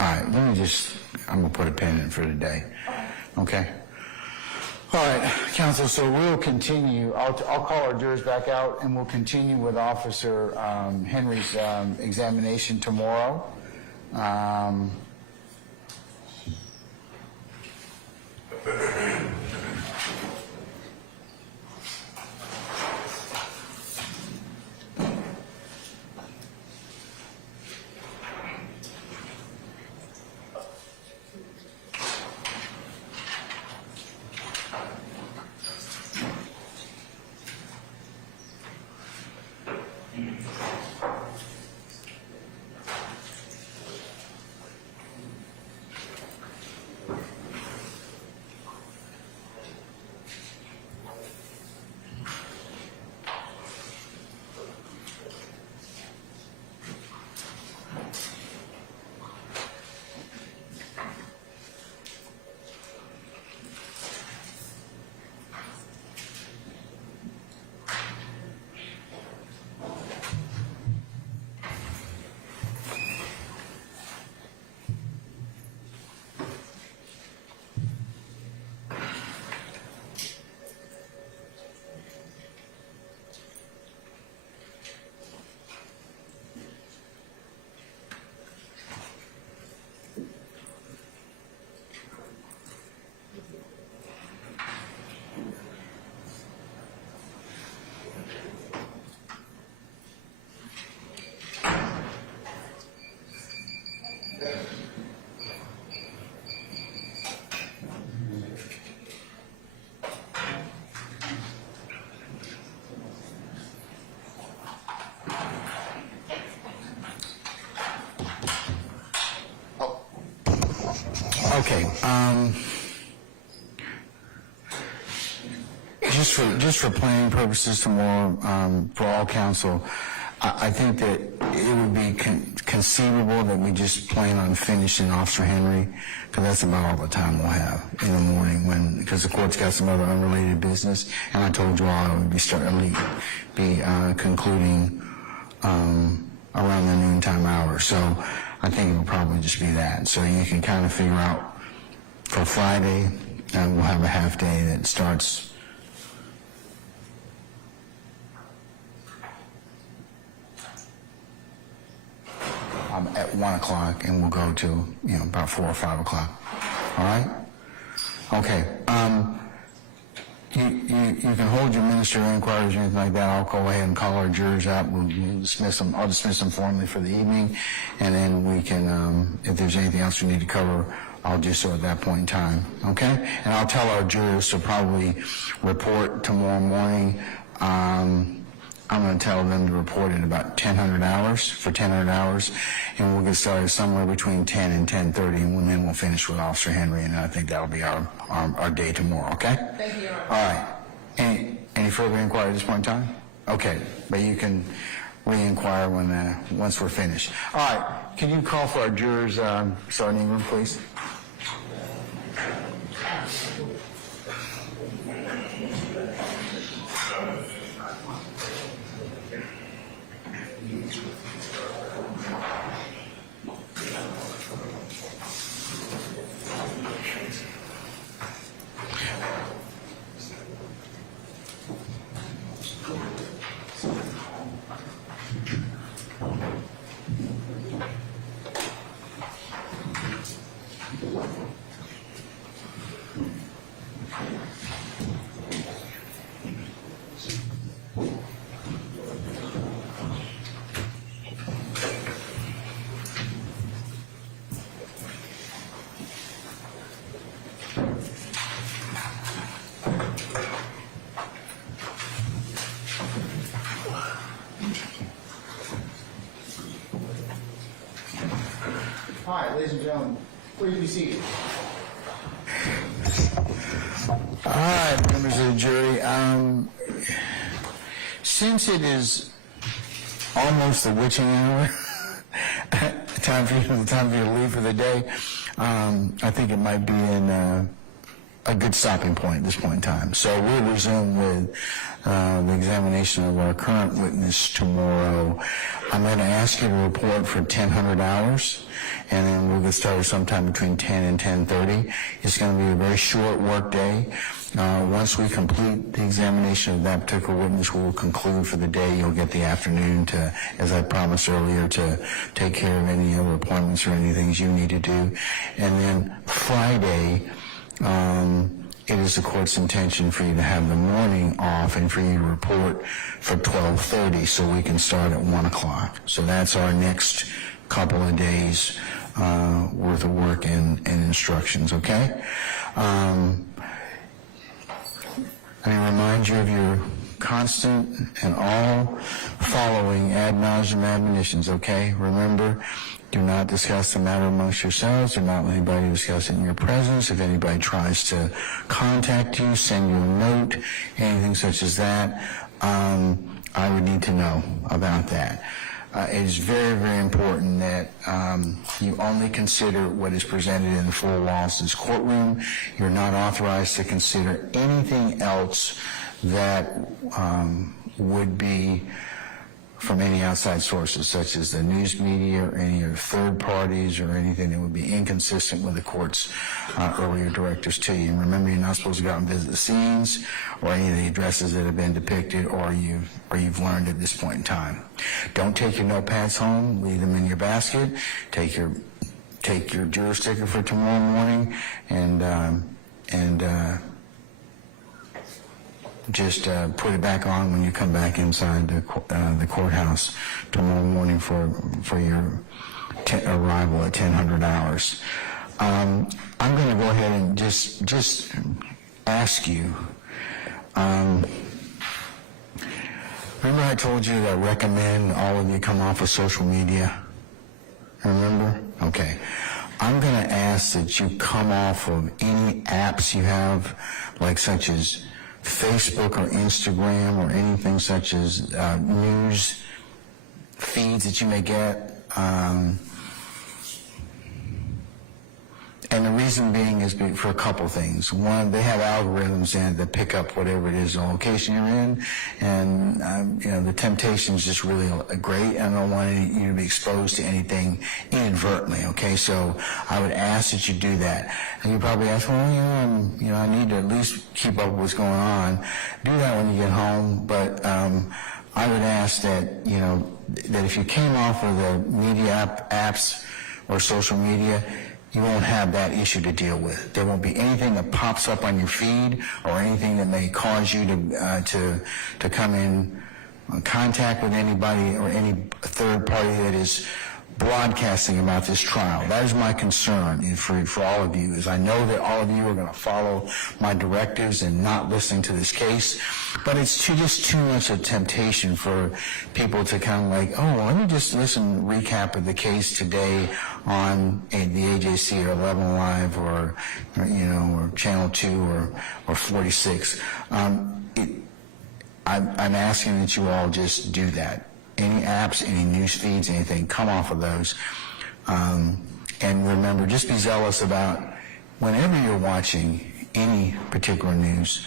All right, I'm going to put a pin in for today. Okay? All right, counsel, so we'll continue. I'll call our jurors back out, and we'll continue with Officer Henry's examination tomorrow. Okay. Just for planning purposes tomorrow, for all counsel, I think that it would be conceivable that we just plan on finishing Officer Henry, because that's about all the time we'll have in the morning, because the court's got some other unrelated business, and I told you all I would be concluding around the noontime hour. So I think it will probably just be that. So you can kind of figure out for Friday, we'll have a half day that starts at 1 o'clock, and we'll go to about 4 or 5 o'clock. All right? Okay. You can hold your ministerial inquiries or anything like that. I'll go ahead and call our jurors out. We'll dismiss them. I'll dismiss them formally for the evening, and then we can, if there's anything else we need to cover, I'll do so at that point in time. Okay? And I'll tell our jurors to probably report tomorrow morning. I'm going to tell them to report at about 1000 hours, and we'll get started somewhere between 10 and 10:30, and then we'll finish with Officer Henry, and I think that'll be our day tomorrow, okay? Thank you. All right. Any further inquiry at this point in time? Okay, but you can re-inquire once we're finished. All right, can you call for our jurors, Sergeant Ingram, please? All right, ladies and gentlemen, please be seated. All right, members of the jury. Since it is almost the witching hour, time for you to leave for the day, I think it might be in a good stopping point at this point in time. So we'll resume with the examination of our current witness tomorrow. I'm going to ask you to report for 1,000 hours, and then we'll get started sometime between 10 and 10:30. It's going to be a very short work day. Once we complete the examination of that particular witness, we will conclude for the day. You'll get the afternoon to, as I promised earlier, to take care of any other appointments or any things you need to do. And then Friday, it is the court's intention for you to have the morning off and for you to report for 12:30 so we can start at 1 o'clock. So that's our next couple of days worth of work and instructions, okay? I remind you of your constant and all following ad nauseum admonitions, okay? Remember, do not discuss the matter amongst yourselves. Do not let anybody discuss it in your presence. If anybody tries to contact you, send you a note, anything such as that, I would need to know about that. It is very, very important that you only consider what is presented in the four walls of this courtroom. You're not authorized to consider anything else that would be from any outside sources, such as the news media or any other third parties or anything that would be inconsistent with the court's earlier directives to you. And remember, you're not supposed to go out and visit the scenes or any of the addresses that have been depicted or you've learned at this point in time. Don't take your notepads home. Leave them in your basket. Take your juror sticker for tomorrow morning and just put it back on when you come back inside the courthouse tomorrow morning for your arrival at 1,000 hours. I'm going to go ahead and just ask you. Remember I told you that I recommend all of you come off of social media? Remember? Okay. I'm going to ask that you come off of any apps you have, like such as Facebook or Instagram or anything such as news feeds that you may get. And the reason being is for a couple things. One, they have algorithms in it that pick up whatever it is, the location you're in, and the temptation is just really great. And I don't want you to be exposed to anything inadvertently. Okay, so I would ask that you do that. And you probably ask, well, I need to at least keep up with what's going on. Do that when you get home, but I would ask that that if you came off of the media apps or social media, you won't have that issue to deal with. There won't be anything that pops up on your feed or anything that may cause you to come in contact with anybody or any third party that is broadcasting about this trial. That is my concern for all of you, is I know that all of you are going to follow my directives and not listening to this case, but it's just too much a temptation for people to kind of like, oh, well, let me just recap of the case today on the AJC or 11 Live or Channel 2 or 46. I'm asking that you all just do that. Any apps, any news feeds, anything, come off of those. And remember, just be zealous about whenever you're watching any particular news,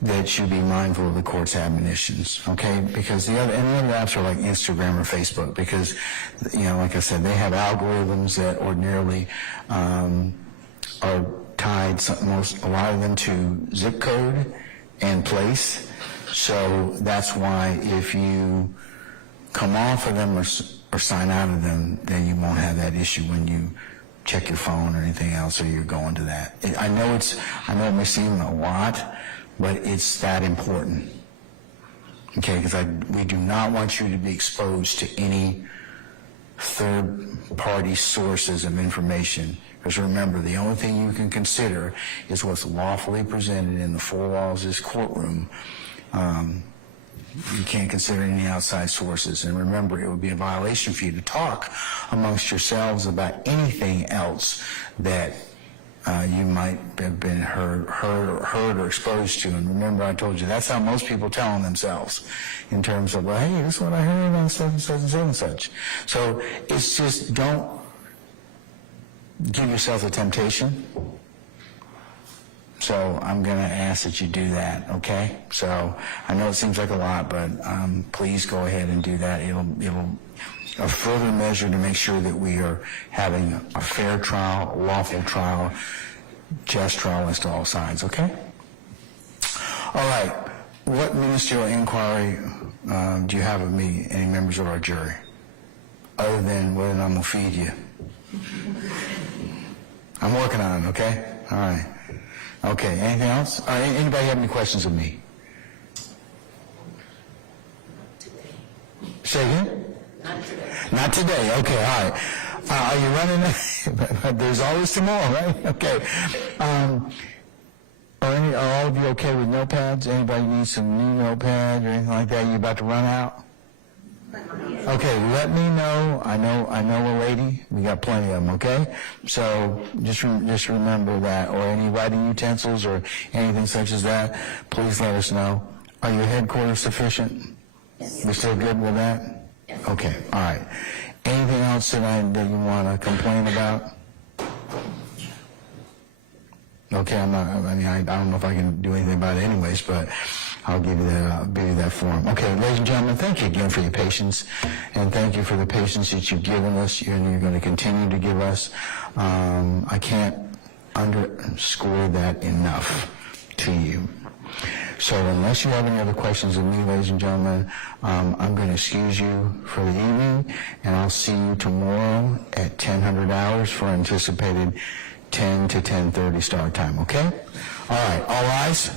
that you be mindful of the court's admonitions, okay? Because the other apps are like Instagram or Facebook, because, like I said, they have algorithms that ordinarily are tied, a lot of them to zip code and place. So that's why if you come off of them or sign out of them, then you won't have that issue when you check your phone or anything else, or you're going to that. I know it may seem a lot, but it's that important. Okay, because we do not want you to be exposed to any third-party sources of information. Because remember, the only thing you can consider is what's lawfully presented in the four walls of this courtroom. You can't consider any outside sources. And remember, it would be a violation for you to talk amongst yourselves about anything else that you might have been heard or exposed to. And remember, I told you, that's how most people tell on themselves in terms of, well, hey, this is what I heard on such and such and such and such. So it's just, don't give yourself a temptation So I'm going to ask that you do that, okay? So I know it seems like a lot, but please go ahead and do that. It'll a further measure to make sure that we are having a fair trial, lawful trial, just trial as to all sides, okay? All right. What ministerial inquiry do you have of me, any members of our jury, other than whether I'm going to feed you? I'm working on it, okay? All right. Okay, anything else? Anybody have any questions of me? Say again? Not today. Not today, okay, all right. Are you running? There's always tomorrow, right? Okay. Are all of you okay with notepads? Anybody need some new notepad or anything like that? You about to run out? Okay, let me know. I know a lady. We got plenty of them, okay? So just remember that, or any writing utensils or anything such as that, please let us know. Are your headquarters sufficient? Yes. You're still good with that? Yes. Okay, all right. Anything else that you want to complain about? Okay, I don't know if I can do anything about it anyways, but I'll give you that form. Okay, ladies and gentlemen, thank you again for your patience, and thank you for the patience that you've given us, and you're going to continue to give us. I can't underscore that enough to you. So unless you have any other questions of me, ladies and gentlemen, I'm going to excuse you for the evening, and I'll see you tomorrow at 1000 hours for anticipated 10 to 10:30 start time, okay? All right, all rise.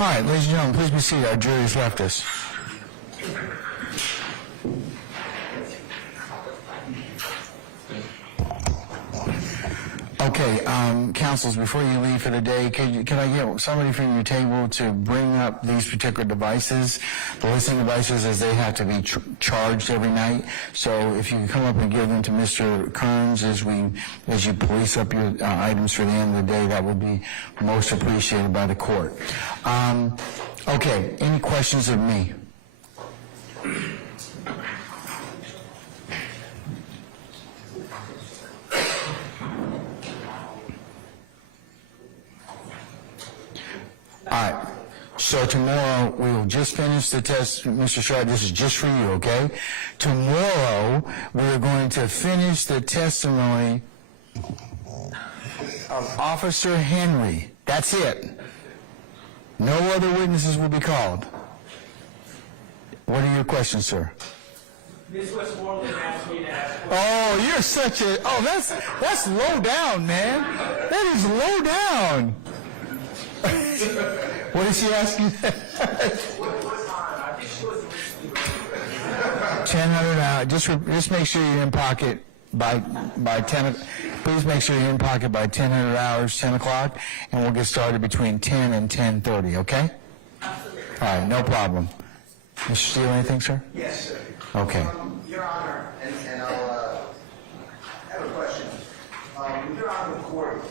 All right, ladies and gentlemen, please be seated. Our jury has left us. Okay, counsels, before you leave for the day, can I get somebody from your table to bring up these particular devices, the listening devices, as they have to be charged every night? So if you can come up and give them to Mr. Kearns as you police up your items for the end of the day, that would be most appreciated by the court. Okay, any questions of me? All right. So tomorrow we will just finish the test. Mr. Sharp, this is just for you, okay? Tomorrow we're going to finish the testimony of Officer Henry. That's it. No other witnesses will be called. What are your questions, sir? Ms. Westmoreland asked me to ask. Oh, you're such a... Oh, that's low down, man. That is low down. What did she ask you? What time? I think she was recently. 1000 out. Just make sure you're in pocket by 10. Please make sure you're in pocket by 1000 hours, 10 o'clock, and we'll get started between 10 and 10:30. Okay? Absolutely. All right, no problem. Mr. Steele, anything, sir? Yes, sir. Okay. Your Honor, and I'll have a question. Your Honor, the court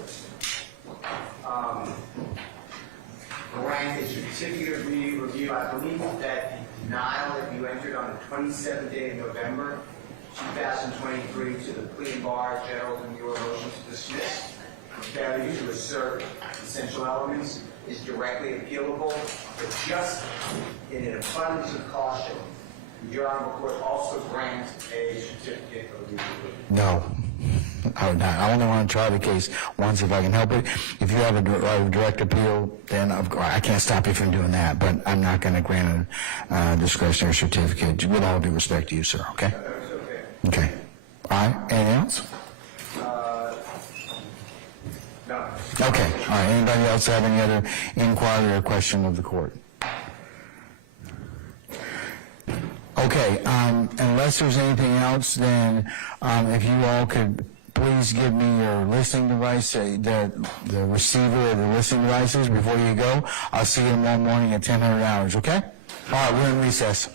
granted certificate of review. I believe that the denial that you entered on the 27th day of November, 2023, to the plea and bar, general and your motion to dismiss, failure to assert essential elements is directly appealable, but just in an abundance of caution, Your Honor, the court also grant a certificate of review. No. I would not. I only want to try the case once if I can help it. If you have a direct appeal, then I can't stop you from doing that, but I'm not going to grant a discretionary certificate. With all due respect to you, sir, okay? Okay. All right. Anything else? No. Okay. All right. Anybody else have any other inquiry or question of the court? Okay. Unless there's anything else, then if you all could please give me your listening device, the receiver of the listening devices before you go. I'll see you tomorrow morning at 10:00 hours, okay? All right, we're in recess.